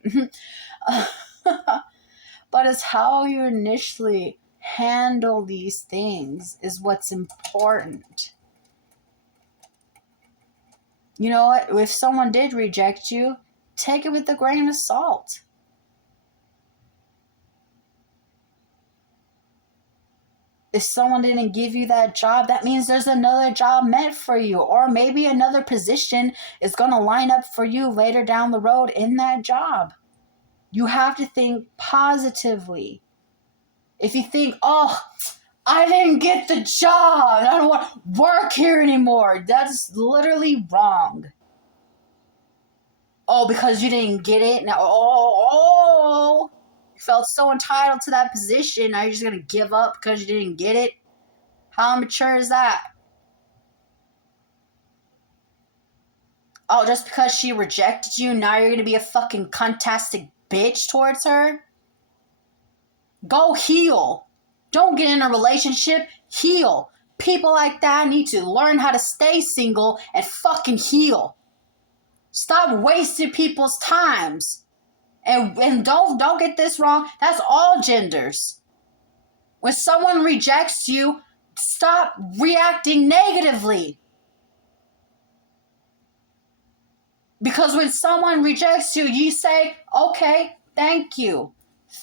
But it's how you initially handle these things is what's important. You know what? If someone did reject you, take it with a grain of salt. If someone didn't give you that job, that means there's another job meant for you. Or maybe another position is going to line up for you later down the road in that job. You have to think positively. If you think, oh, I didn't get the job, I don't want to work here anymore, that's literally wrong. Oh, because you didn't get it? Now, you felt so entitled to that position, now you're just going to give up because you didn't get it? How mature is that? Oh, just because she rejected you, now you're going to be a fucking cuntastic bitch towards her? Go heal. Don't get in a relationship. Heal. People like that need to learn how to stay single and fucking heal. Stop wasting people's times. And don't get this wrong. That's all genders. When someone rejects you, stop reacting negatively. Because when someone rejects you, you say, okay, thank you.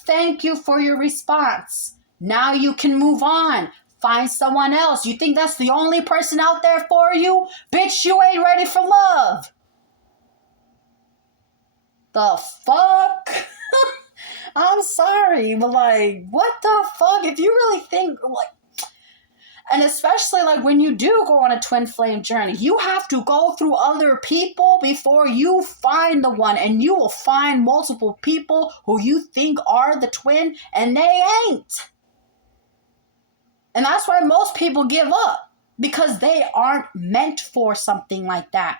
Thank you for your response. Now you can move on. Find someone else. You think that's the only person out there for you? Bitch, you ain't ready for love. The fuck? I'm sorry, but like, what the fuck? If you really think, like, and especially like when you do go on a twin flame journey, you have to go through other people before you find the one, and you will find multiple people who you think are the twin, and they ain't. And that's why most people give up, because they aren't meant for something like that.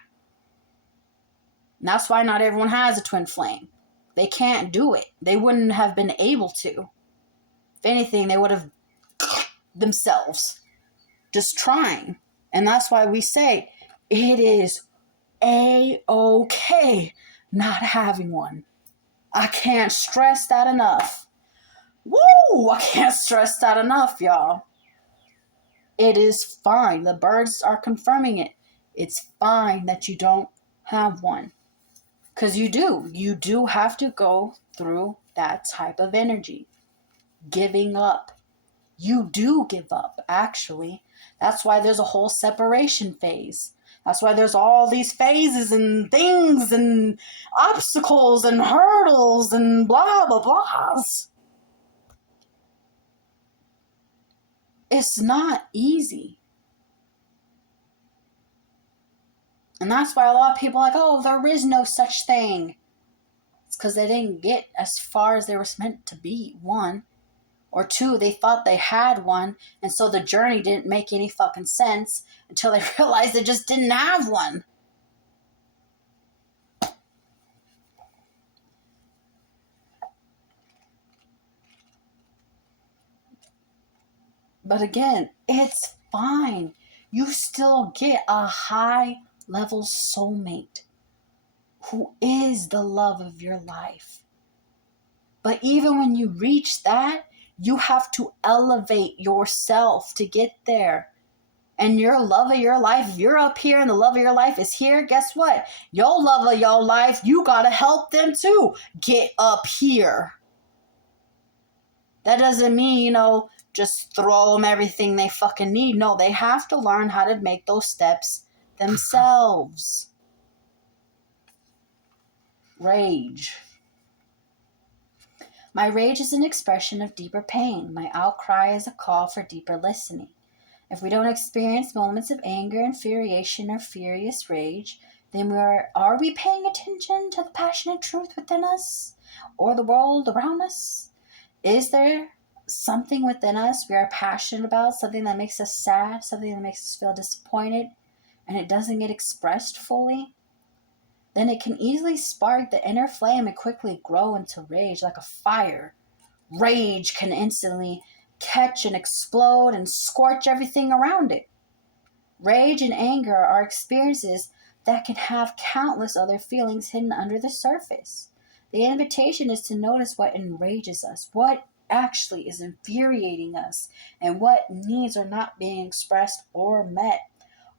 And that's why not everyone has a twin flame. They can't do it. They wouldn't have been able to. If anything, they would have themselves just trying. And that's why we say it is A-okay not having one. I can't stress that enough. Woo! I can't stress that enough, y'all. It is fine. The birds are confirming it. It's fine that you don't have one. Because you do. You do have to go through that type of energy. Giving up. You do give up, actually. That's why there's a whole separation phase. That's why there's all these phases and things and obstacles and hurdles and blah, blah, blahs. It's not easy. And that's why a lot of people are like, oh, there is no such thing. It's because they didn't get as far as they were meant to be, one. Or two, they thought they had one, and so the journey didn't make any fucking sense until they realized they just didn't have one. But again, it's fine. You still get a high-level soulmate who is the love of your life. But even when you reach that, you have to elevate yourself to get there. And your love of your life, if you're up here and the love of your life is here, guess what? Your love of your life, you gotta help them too. Get up here. That doesn't mean, just throw them everything they fucking need. No, they have to learn how to make those steps themselves. Rage. My rage is an expression of deeper pain. My outcry is a call for deeper listening. If we don't experience moments of anger, infuriation, or furious rage, then are we paying attention to the passionate truth within us or the world around us? Is there something within us we are passionate about, something that makes us sad, something that makes us feel disappointed, and it doesn't get expressed fully? Then it can easily spark the inner flame and quickly grow into rage like a fire. Rage can instantly catch and explode and scorch everything around it. Rage and anger are experiences that can have countless other feelings hidden under the surface. The invitation is to notice what enrages us, what actually is infuriating us, and what needs are not being expressed or met.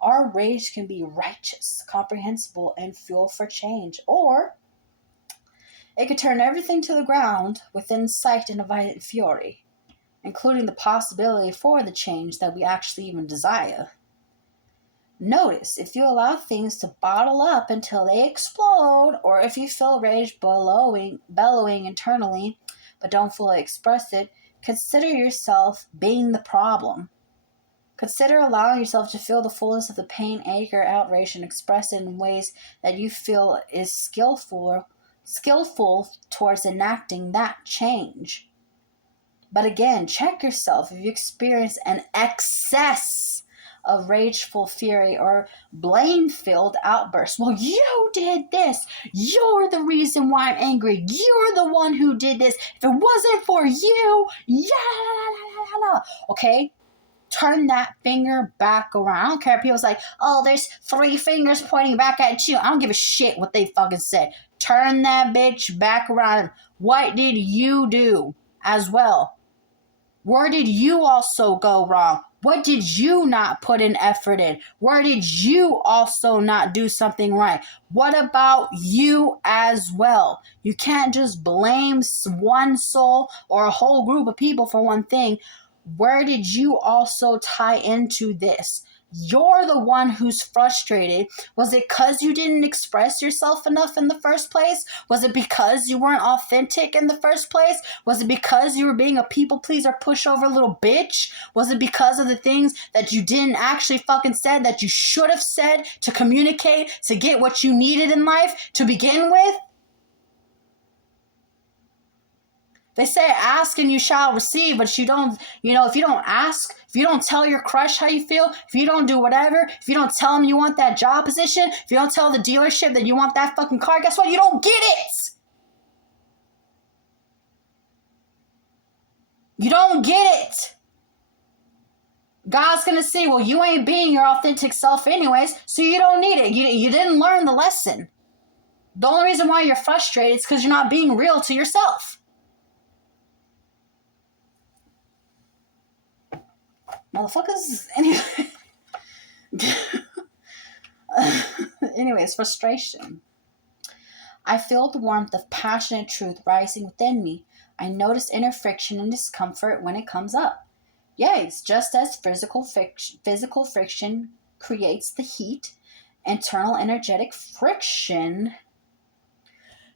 Our rage can be righteous, comprehensible, and fuel for change, or it could turn everything to the ground within sight in a violent fury, including the possibility for the change that we actually even desire. Notice if you allow things to bottle up until they explode, or if you feel rage bellowing internally but don't fully express it, consider yourself being the problem. Consider allowing yourself to feel the fullness of the pain, anger, outrage, and express it in ways that you feel is skillful towards enacting that change. But again, check yourself if you experience an excess of rageful fury or blame-filled outbursts. Well, you did this. You're the reason why I'm angry. You're the one who did this. If it wasn't for you, okay? Turn that finger back around. I don't care if people's like, oh, there's 3 fingers pointing back at you. I don't give a shit what they fucking said. Turn that bitch back around. What did you do as well? Where did you also go wrong? What did you not put in effort in? Where did you also not do something right? What about you as well? You can't just blame one soul or a whole group of people for one thing. Where did you also tie into this? You're the one who's frustrated. Was it because you didn't express yourself enough in the first place? Was it because you weren't authentic in the first place? Was it because you were being a people pleaser, pushover little bitch? Was it because of the things that you didn't actually fucking said that you should have said to communicate, to get what you needed in life to begin with? They say ask and you shall receive, but you don't, if you don't ask, if you don't tell your crush how you feel, if you don't do whatever, if you don't tell them you want that job position, if you don't tell the dealership that you want that fucking car, guess what? You don't get it. You don't get it. God's going to say, well, you ain't being your authentic self anyways, so you don't need it. You didn't learn the lesson. The only reason why you're frustrated is because you're not being real to yourself. Motherfuckers. Anyway. Anyways, frustration. I feel the warmth of passionate truth rising within me. I notice inner friction and discomfort when it comes up. Yes, just as physical friction creates the heat, internal energetic friction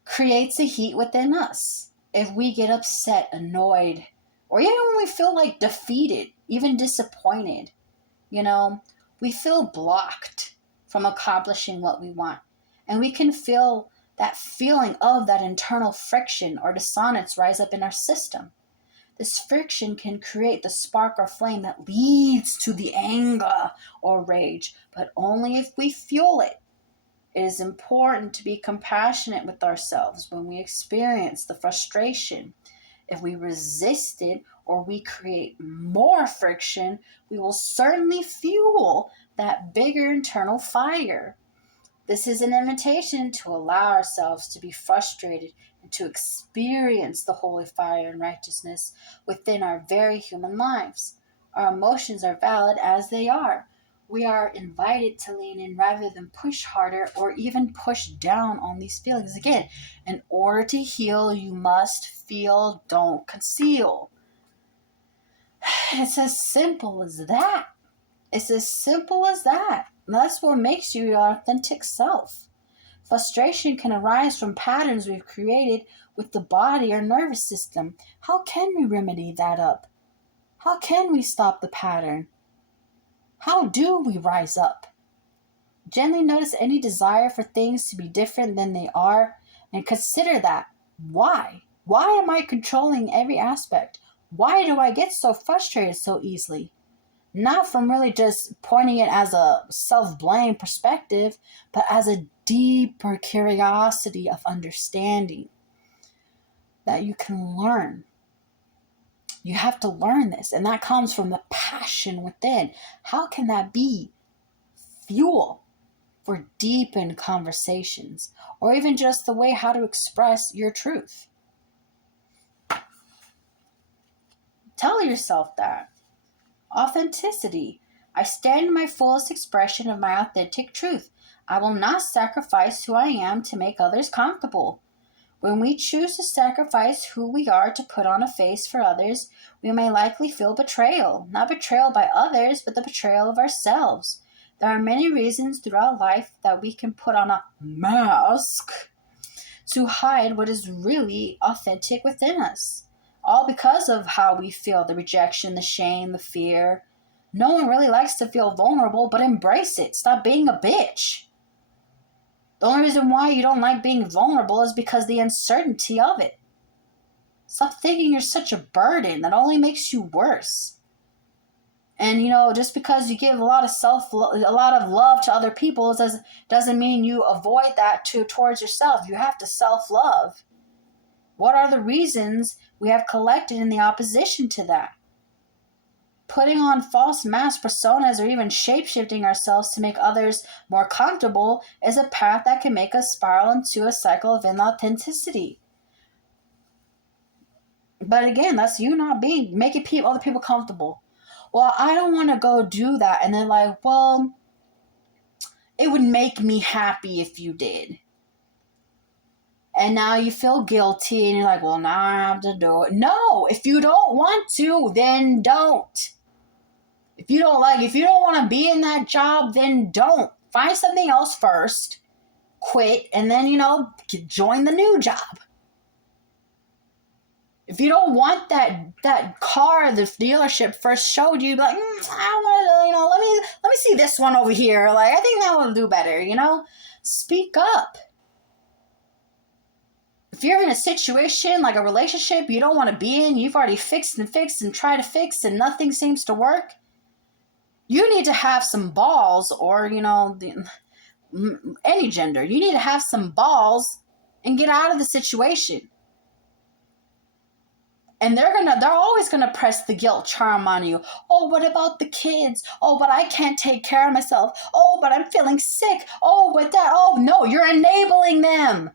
creates a heat within us. If we get upset, annoyed, or even when we feel like defeated, even disappointed, we feel blocked from accomplishing what we want. And we can feel that feeling of that internal friction or dissonance rise up in our system. This friction can create the spark or flame that leads to the anger or rage, but only if we fuel it. It is important to be compassionate with ourselves when we experience the frustration. If we resist it or we create more friction, we will certainly fuel that bigger internal fire. This is an invitation to allow ourselves to be frustrated and to experience the holy fire and righteousness within our very human lives. Our emotions are valid as they are. We are invited to lean in rather than push harder or even push down on these feelings. Again, in order to heal, you must feel, don't conceal. It's as simple as that. It's as simple as that. That's what makes you your authentic self. Frustration can arise from patterns we've created with the body or nervous system. How can we remedy that up? How can we stop the pattern? How do we rise up? Gently notice any desire for things to be different than they are and consider that. Why? Why am I controlling every aspect? Why do I get so frustrated so easily? Not from really just pointing it as a self-blame perspective, but as a deeper curiosity of understanding that you can learn. You have to learn this, and that comes from the passion within. How can that be fuel for deepened conversations, or even just the way how to express your truth? Tell yourself that. Authenticity. I stand in my fullest expression of my authentic truth. I will not sacrifice who I am to make others comfortable. When we choose to sacrifice who we are to put on a face for others, we may likely feel betrayal. Not betrayal by others, but the betrayal of ourselves. There are many reasons throughout life that we can put on a mask to hide what is really authentic within us. All because of how we feel, the rejection, the shame, the fear. No one really likes to feel vulnerable, but embrace it. Stop being a bitch. The only reason why you don't like being vulnerable is because the uncertainty of it. Stop thinking you're such a burden. That only makes you worse. And just because you give a lot of love to other people doesn't mean you avoid that towards yourself. You have to self-love. What are the reasons we have collected in the opposition to that? Putting on false mask personas or even shape-shifting ourselves to make others more comfortable is a path that can make us spiral into a cycle of inauthenticity. But again, that's you not making other people comfortable. Well, I don't want to go do that. And they're like, well, it would make me happy if you did. And now you feel guilty and you're like, well, now I have to do it. No, if you don't want to, then don't. If you don't want to be in that job, then don't. Find something else first, quit, and then, join the new job. If you don't want that car the dealership first showed you, like, I want to, let me see this one over here. Like, I think that will do better, Speak up. If you're in a situation like a relationship you don't want to be in, you've already fixed and tried to fix and nothing seems to work, you need to have some balls, or, any gender. You need to have some balls and get out of the situation. And they're always gonna press the guilt charm on you. Oh, what about the kids? Oh, but I can't take care of myself. Oh, but I'm feeling sick. Oh, but that. Oh, no, you're enabling them.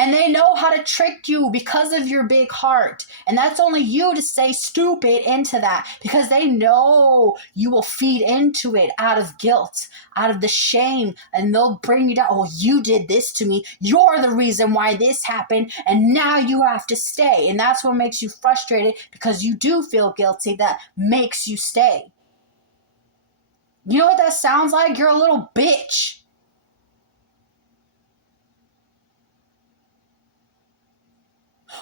And they know how to trick you because of your big heart. And that's only you to say stupid into that, because they know you will feed into it out of guilt, out of the shame, and they'll bring you down. Oh, you did this to me. You're the reason why this happened, and now you have to stay. And that's what makes you frustrated, because you do feel guilty. That makes you stay. You know what that sounds like? You're a little bitch.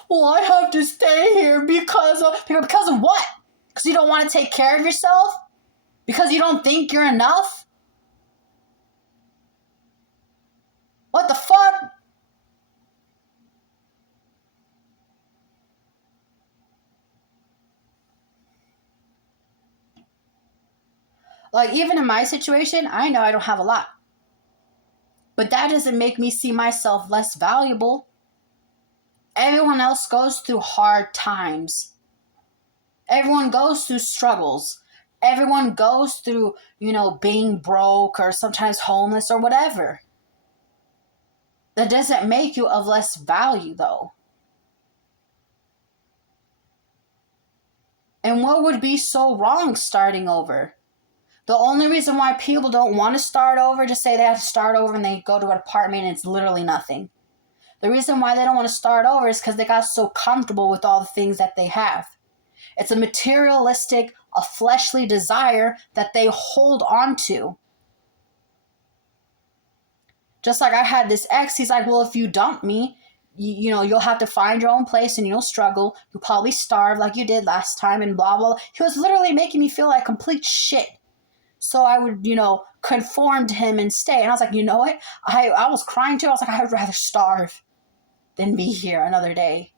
Well, I have to stay here because of what? Because you don't want to take care of yourself? Because you don't think you're enough? What the fuck? Like, even in my situation, I know I don't have a lot. But that doesn't make me see myself less valuable. Everyone else goes through hard times. Everyone goes through struggles. Everyone goes through, being broke or sometimes homeless or whatever. That doesn't make you of less value, though. And what would be so wrong starting over? The only reason why people don't want to start over, just say they have to start over and they go to an apartment and it's literally nothing. The reason why they don't want to start over is because they got so comfortable with all the things that they have. It's a materialistic, a fleshly desire that they hold on to. Just like I had this ex, he's like, well, if you dump me, you'll have to find your own place and you'll struggle. You'll probably starve like you did last time and blah, blah. He was literally making me feel like complete shit. So I would, conform to him and stay. And I was like, you know what? I was crying too. I was like, I would rather starve than be here another day.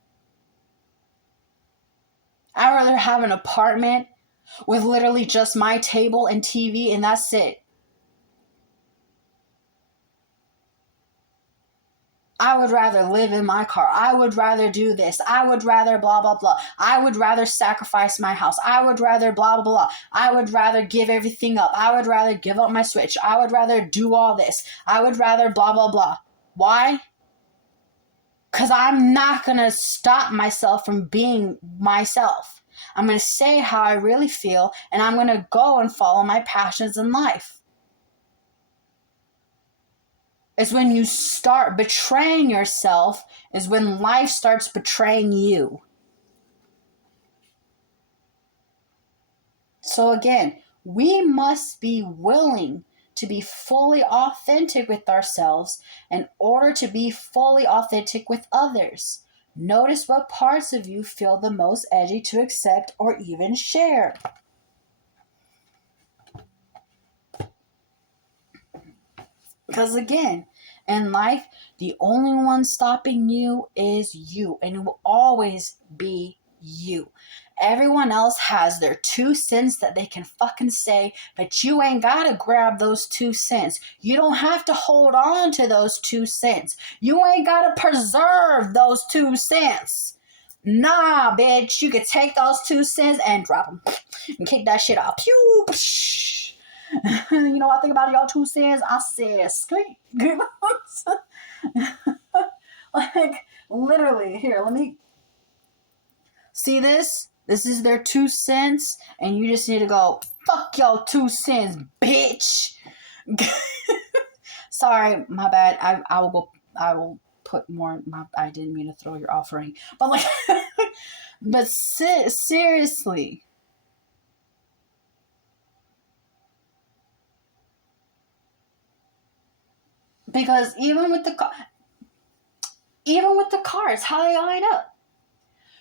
I'd rather have an apartment with literally just my table and TV and that's it. I would rather live in my car. I would rather do this. I would rather blah, blah, blah. I would rather sacrifice my house. I would rather blah, blah, blah. I would rather give everything up. I would rather give up my Switch. I would rather do all this. I would rather blah, blah, blah. Why? Because I'm not going to stop myself from being myself. I'm going to say how I really feel, and I'm going to go and follow my passions in life. It's when you start betraying yourself, is when life starts betraying you. So again, we must be willing to be fully authentic with ourselves in order to be fully authentic with others. Notice what parts of you feel the most edgy to accept or even share. Because again, in life, the only one stopping you is you, and it will always be you. Everyone else has their 2 cents that they can fucking say, but you ain't gotta grab those 2 cents. You don't have to hold on to those 2 cents. You ain't gotta preserve those 2 cents. Nah, bitch, you could take those 2 cents and drop them and kick that shit off. Pew! Psh. You know, I think about y'all 2 cents. I said, skate. Like, literally, here, let me see this. This is their 2 cents, and you just need to go, fuck y'all 2 cents, bitch. Sorry, my bad. I will put more. I didn't mean to throw your offering, but like, but seriously. Because even with the cards, how they line up,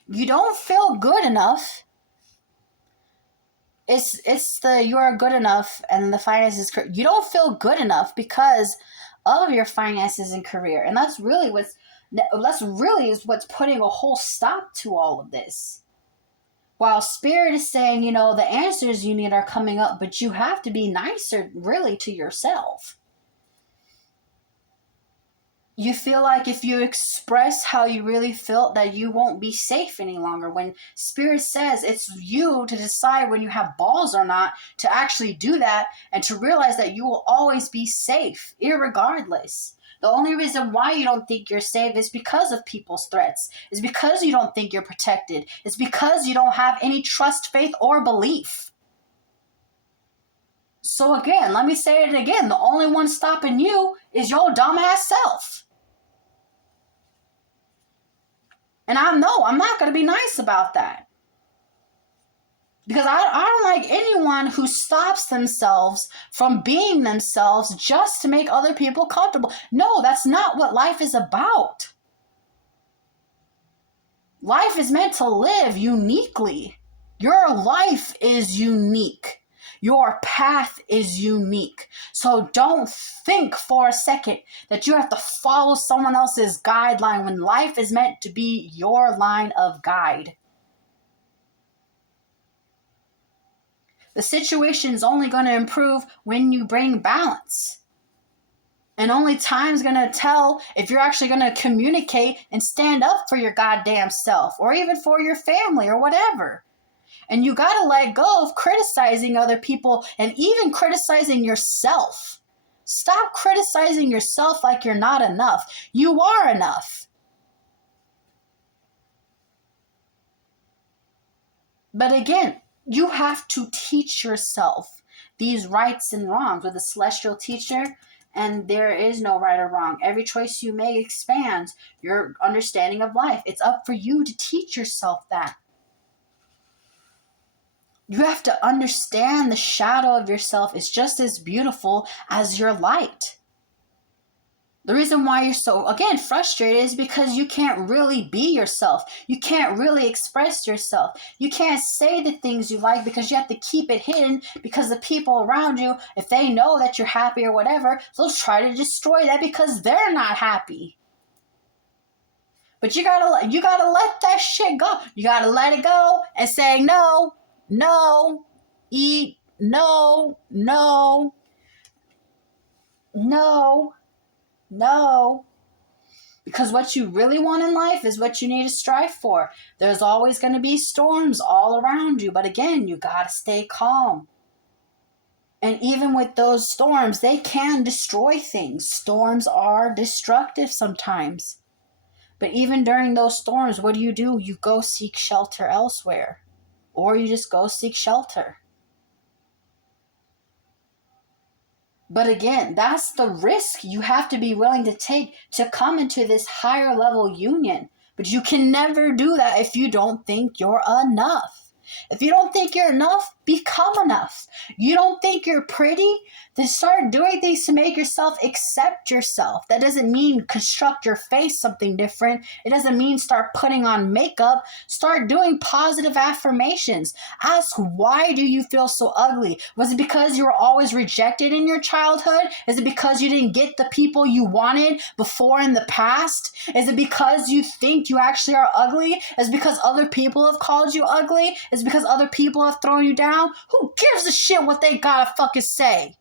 you don't feel good enough. It's the you are good enough and the finances. You don't feel good enough because of your finances and career, and that's really is what's putting a whole stop to all of this. While Spirit is saying, the answers you need are coming up, but you have to be nicer, really, to yourself. You feel like if you express how you really feel that you won't be safe any longer, when spirit says it's you to decide when you have balls or not to actually do that, and to realize that you will always be safe irregardless. The only reason why you don't think you're safe is because of people's threats. It's because you don't think you're protected. It's because you don't have any trust, faith, or belief. So again, let me say it again. The only one stopping you is your dumbass self. And I know I'm not going to be nice about that. Because I don't like anyone who stops themselves from being themselves just to make other people comfortable. No, that's not what life is about. Life is meant to live uniquely. Your life is unique. Your path is unique. So don't think for a second that you have to follow someone else's guideline when life is meant to be your line of guide. The situation is only going to improve when you bring balance. And only time's going to tell if you're actually going to communicate and stand up for your goddamn self, or even for your family or whatever. And you got to let go of criticizing other people and even criticizing yourself. Stop criticizing yourself like you're not enough. You are enough. But again, you have to teach yourself these rights and wrongs with a celestial teacher, and there is no right or wrong. Every choice you make expands your understanding of life. It's up for you to teach yourself that. You have to understand the shadow of yourself is just as beautiful as your light. The reason why you're so, again, frustrated is because you can't really be yourself. You can't really express yourself. You can't say the things you like because you have to keep it hidden, because the people around you, if they know that you're happy or whatever, they'll try to destroy that because they're not happy. But you gotta let that shit go. You gotta let it go and say no, no, eat, no, no, no, no. Because what you really want in life is what you need to strive for. There's always going to be storms all around you. But again, you got to stay calm. And even with those storms, they can destroy things. Storms are destructive sometimes. But even during those storms, what do? You go seek shelter elsewhere. Or you just go seek shelter. But again, that's the risk you have to be willing to take to come into this higher level union. But you can never do that if you don't think you're enough. If you don't think you're enough, become enough. You don't think you're pretty? Then start doing things to make yourself accept yourself. That doesn't mean construct your face something different. It doesn't mean start putting on makeup. Start doing positive affirmations. Ask, why do you feel so ugly? Was it because you were always rejected in your childhood? Is it because you didn't get the people you wanted before in the past? Is it because you think you actually are ugly? Is it because other people have called you ugly? Is it because other people have thrown you down? Who gives a shit what they gotta fucking say?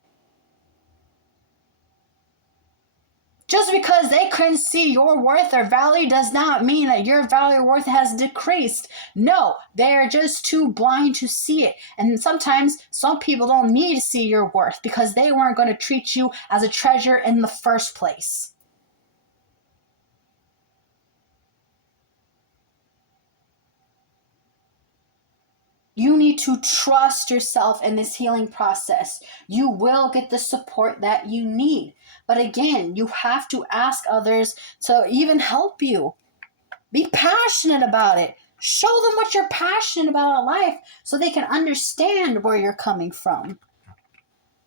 Just because they couldn't see your worth or value does not mean that your value or worth has decreased. No, they're just too blind to see it. And sometimes some people don't need to see your worth because they weren't going to treat you as a treasure in the first place. You need to trust yourself in this healing process. You will get the support that you need. But again, you have to ask others to even help you. Be passionate about it. Show them what you're passionate about in life so they can understand where you're coming from.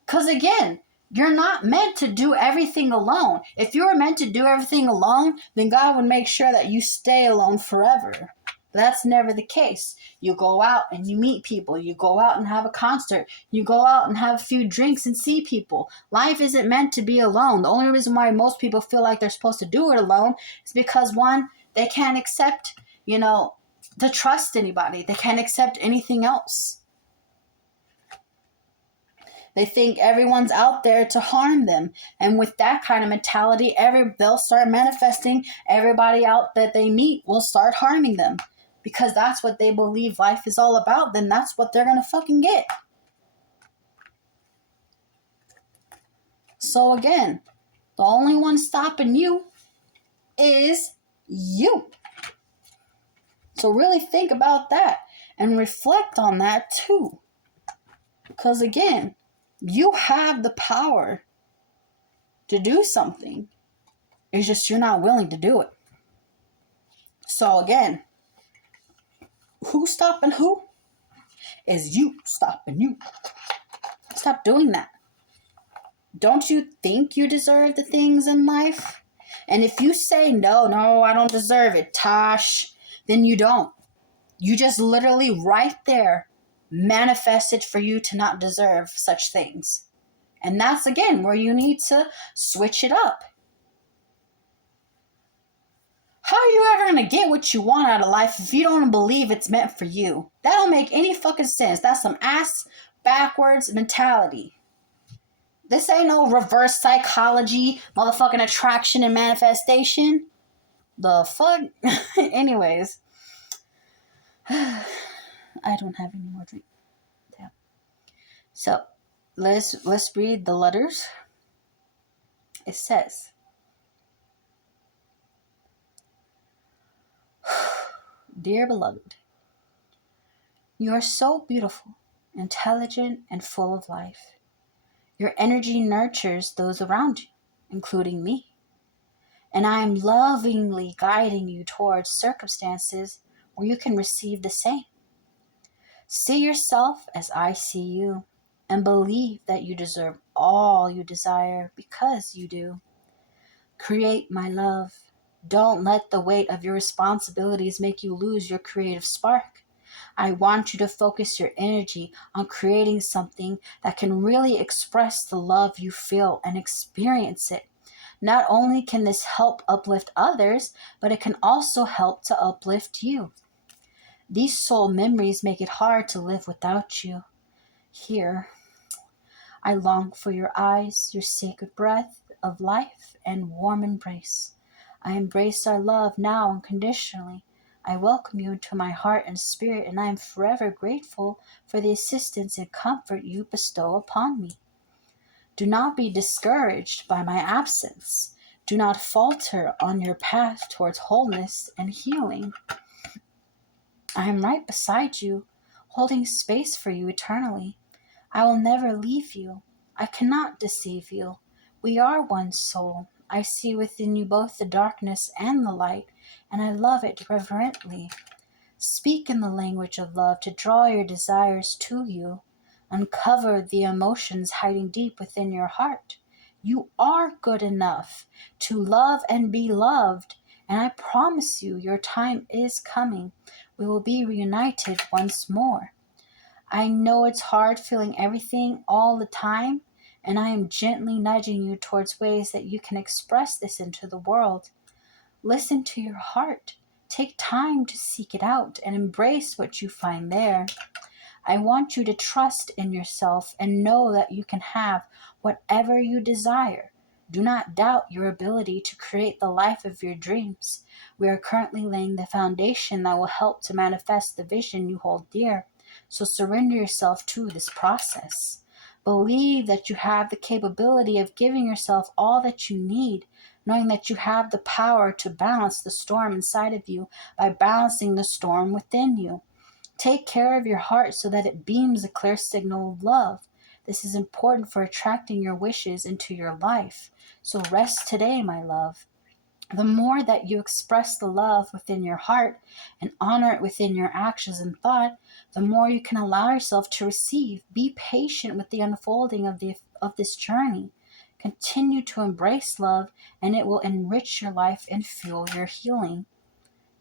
Because again, you're not meant to do everything alone. If you were meant to do everything alone, then God would make sure that you stay alone forever. But that's never the case. You go out and you meet people. You go out and have a concert. You go out and have a few drinks and see people. Life isn't meant to be alone. The only reason why most people feel like they're supposed to do it alone is because, one, they can't accept, to trust anybody. They can't accept anything else. They think everyone's out there to harm them. And with that kind of mentality, they'll start manifesting. Everybody out that they meet will start harming them. Because that's what they believe life is all about. Then that's what they're going to fucking get. So again, the only one stopping you is you. So really think about that and reflect on that too. Because again, you have the power to do something. It's just you're not willing to do it. So again, who's stopping who? Is you stopping you. Stop doing that. Don't you think you deserve the things in life? And if you say, no, I don't deserve it, Tosh, then you don't. You just literally right there manifested for you to not deserve such things. And that's, again, where you need to switch it up. How are you ever going to get what you want out of life if you don't believe it's meant for you? That don't make any fucking sense. That's some ass backwards mentality. This ain't no reverse psychology, motherfucking attraction and manifestation. The fuck? Anyways. I don't have any more drink. Damn. So, let's read the letters. It says, Dear beloved, you are so beautiful, intelligent, and full of life. Your energy nurtures those around you, including me. And I am lovingly guiding you towards circumstances where you can receive the same. See yourself as I see you, and believe that you deserve all you desire because you do. Create, my love. Don't let the weight of your responsibilities make you lose your creative spark. I want you to focus your energy on creating something that can really express the love you feel and experience it. Not only can this help uplift others, but it can also help to uplift you. These soul memories make it hard to live without you. Here, I long for your eyes, your sacred breath of life and warm embrace. I embrace our love now unconditionally. I welcome you into my heart and spirit, and I am forever grateful for the assistance and comfort you bestow upon me. Do not be discouraged by my absence. Do not falter on your path towards wholeness and healing. I am right beside you, holding space for you eternally. I will never leave you. I cannot deceive you. We are one soul. I see within you both the darkness and the light, and I love it reverently. Speak in the language of love to draw your desires to you. Uncover the emotions hiding deep within your heart. You are good enough to love and be loved, and I promise you your time is coming. We will be reunited once more. I know it's hard feeling everything all the time, and I am gently nudging you towards ways that you can express this into the world. Listen to your heart. Take time to seek it out and embrace what you find there. I want you to trust in yourself and know that you can have whatever you desire. Do not doubt your ability to create the life of your dreams. We are currently laying the foundation that will help to manifest the vision you hold dear. So surrender yourself to this process. Believe that you have the capability of giving yourself all that you need, knowing that you have the power to balance the storm inside of you by balancing the storm within you. Take care of your heart so that it beams a clear signal of love. This is important for attracting your wishes into your life. So rest today, my love. The more that you express the love within your heart and honor it within your actions and thought, the more you can allow yourself to receive. Be patient with the unfolding of this journey. Continue to embrace love, and it will enrich your life and fuel your healing.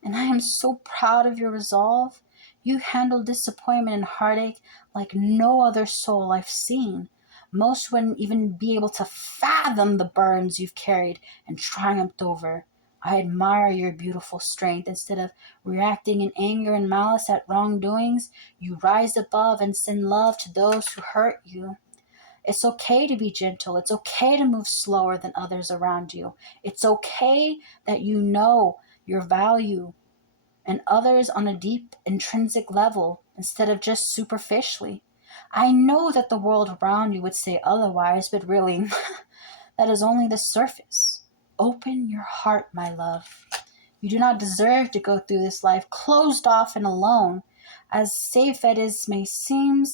And I am so proud of your resolve. You handle disappointment and heartache like no other soul I've seen. Most wouldn't even be able to fathom the burdens you've carried and triumphed over. I admire your beautiful strength. Instead of reacting in anger and malice at wrongdoings, you rise above and send love to those who hurt you. It's okay to be gentle. It's okay to move slower than others around you. It's okay that you know your value and others on a deep intrinsic level instead of just superficially. I know that the world around you would say otherwise, but really, that is only the surface. Open your heart, my love. You do not deserve to go through this life closed off and alone. As safe as may seem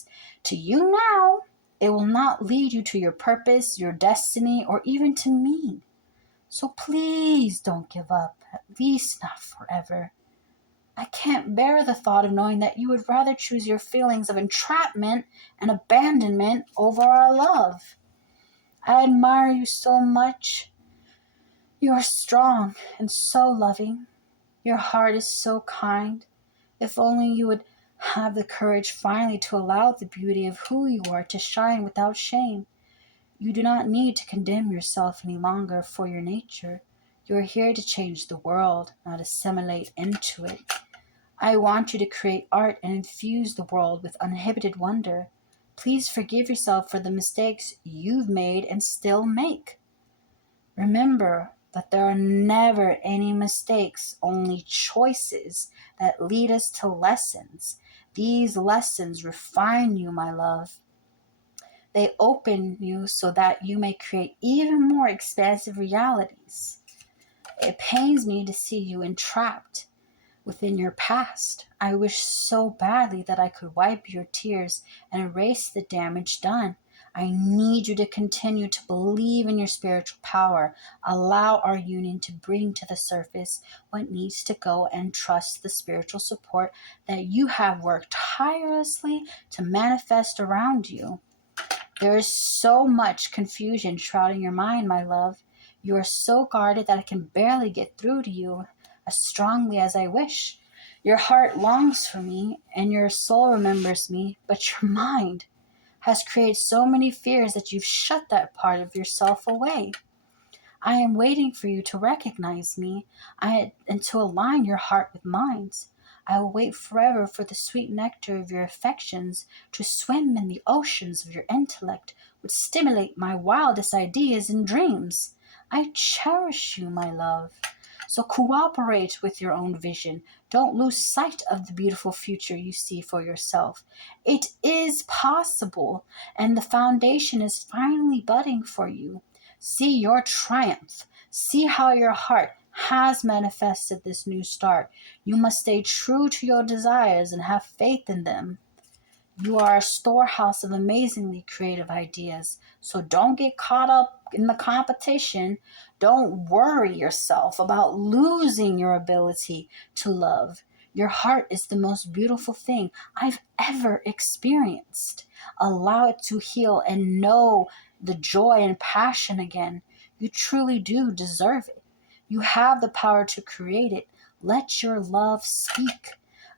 to you now, it will not lead you to your purpose, your destiny, or even to me. So please don't give up, at least not forever. I can't bear the thought of knowing that you would rather choose your feelings of entrapment and abandonment over our love. I admire you so much. You are strong and so loving. Your heart is so kind. If only you would have the courage finally to allow the beauty of who you are to shine without shame. You do not need to condemn yourself any longer for your nature. You are here to change the world, not assimilate into it. I want you to create art and infuse the world with uninhibited wonder. Please forgive yourself for the mistakes you've made and still make. Remember that there are never any mistakes, only choices that lead us to lessons. These lessons refine you, my love. They open you so that you may create even more expansive realities. It pains me to see you entrapped within your past. I wish so badly that I could wipe your tears and erase the damage done. I need you to continue to believe in your spiritual power. Allow our union to bring to the surface what needs to go and trust the spiritual support that you have worked tirelessly to manifest around you. There is so much confusion shrouding your mind, my love. You are so guarded that I can barely get through to you as strongly as I wish. Your heart longs for me and your soul remembers me, but your mind has created so many fears that you've shut that part of yourself away. I am waiting for you to recognize me and to align your heart with mine. I will wait forever for the sweet nectar of your affections to swim in the oceans of your intellect, which stimulate my wildest ideas and dreams. I cherish you, my love. So cooperate with your own vision. Don't lose sight of the beautiful future you see for yourself. It is possible, and the foundation is finally budding for you. See your triumph. See how your heart has manifested this new start. You must stay true to your desires and have faith in them. You are a storehouse of amazingly creative ideas. So don't get caught up in the competition. Don't worry yourself about losing your ability to love. Your heart is the most beautiful thing I've ever experienced. Allow it to heal and know the joy and passion again. You truly do deserve it. You have the power to create it. Let your love speak.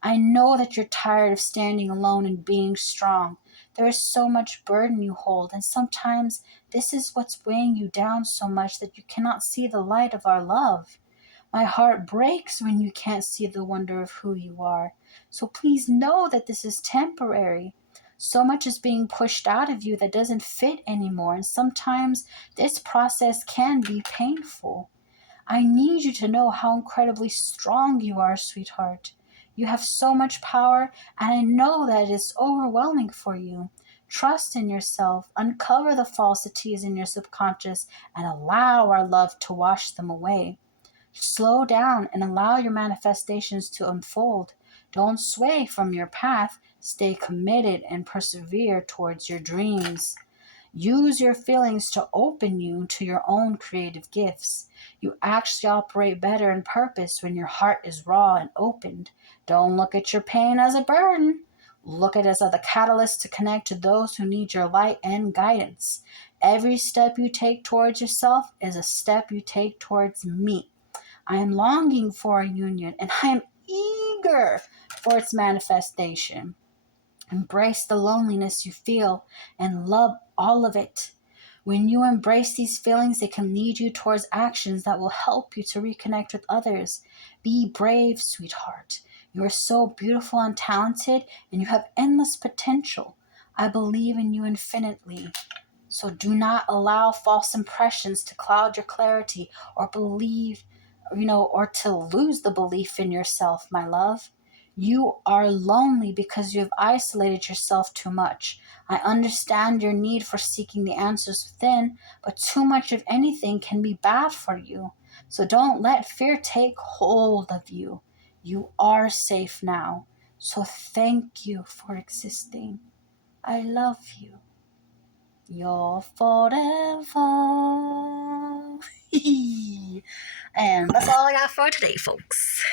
I know that you're tired of standing alone and being strong. There is so much burden you hold, and sometimes this is what's weighing you down so much that you cannot see the light of our love. My heart breaks when you can't see the wonder of who you are. So please know that this is temporary. So much is being pushed out of you that doesn't fit anymore, and sometimes this process can be painful. I need you to know how incredibly strong you are, sweetheart. You have so much power, and I know that it is overwhelming for you. Trust in yourself, uncover the falsities in your subconscious, and allow our love to wash them away. Slow down and allow your manifestations to unfold. Don't sway from your path. Stay committed and persevere towards your dreams. Use your feelings to open you to your own creative gifts. You actually operate better in purpose when your heart is raw and opened. Don't look at your pain as a burden. Look at it as a catalyst to connect to those who need your light and guidance. Every step you take towards yourself is a step you take towards me. I am longing for a union, and I am eager for its manifestation. Embrace the loneliness you feel and love all of it. When you embrace these feelings, it can lead you towards actions that will help you to reconnect with others. Be brave, sweetheart. You are so beautiful and talented, and you have endless potential. I believe in you infinitely. So do not allow false impressions to cloud your clarity or believe, or to lose the belief in yourself, my love. You are lonely because you have isolated yourself too much. I understand your need for seeking the answers within, but too much of anything can be bad for you. So don't let fear take hold of you. You are safe now. So thank you for existing. I love you. You're forever. And that's all I got for today, folks.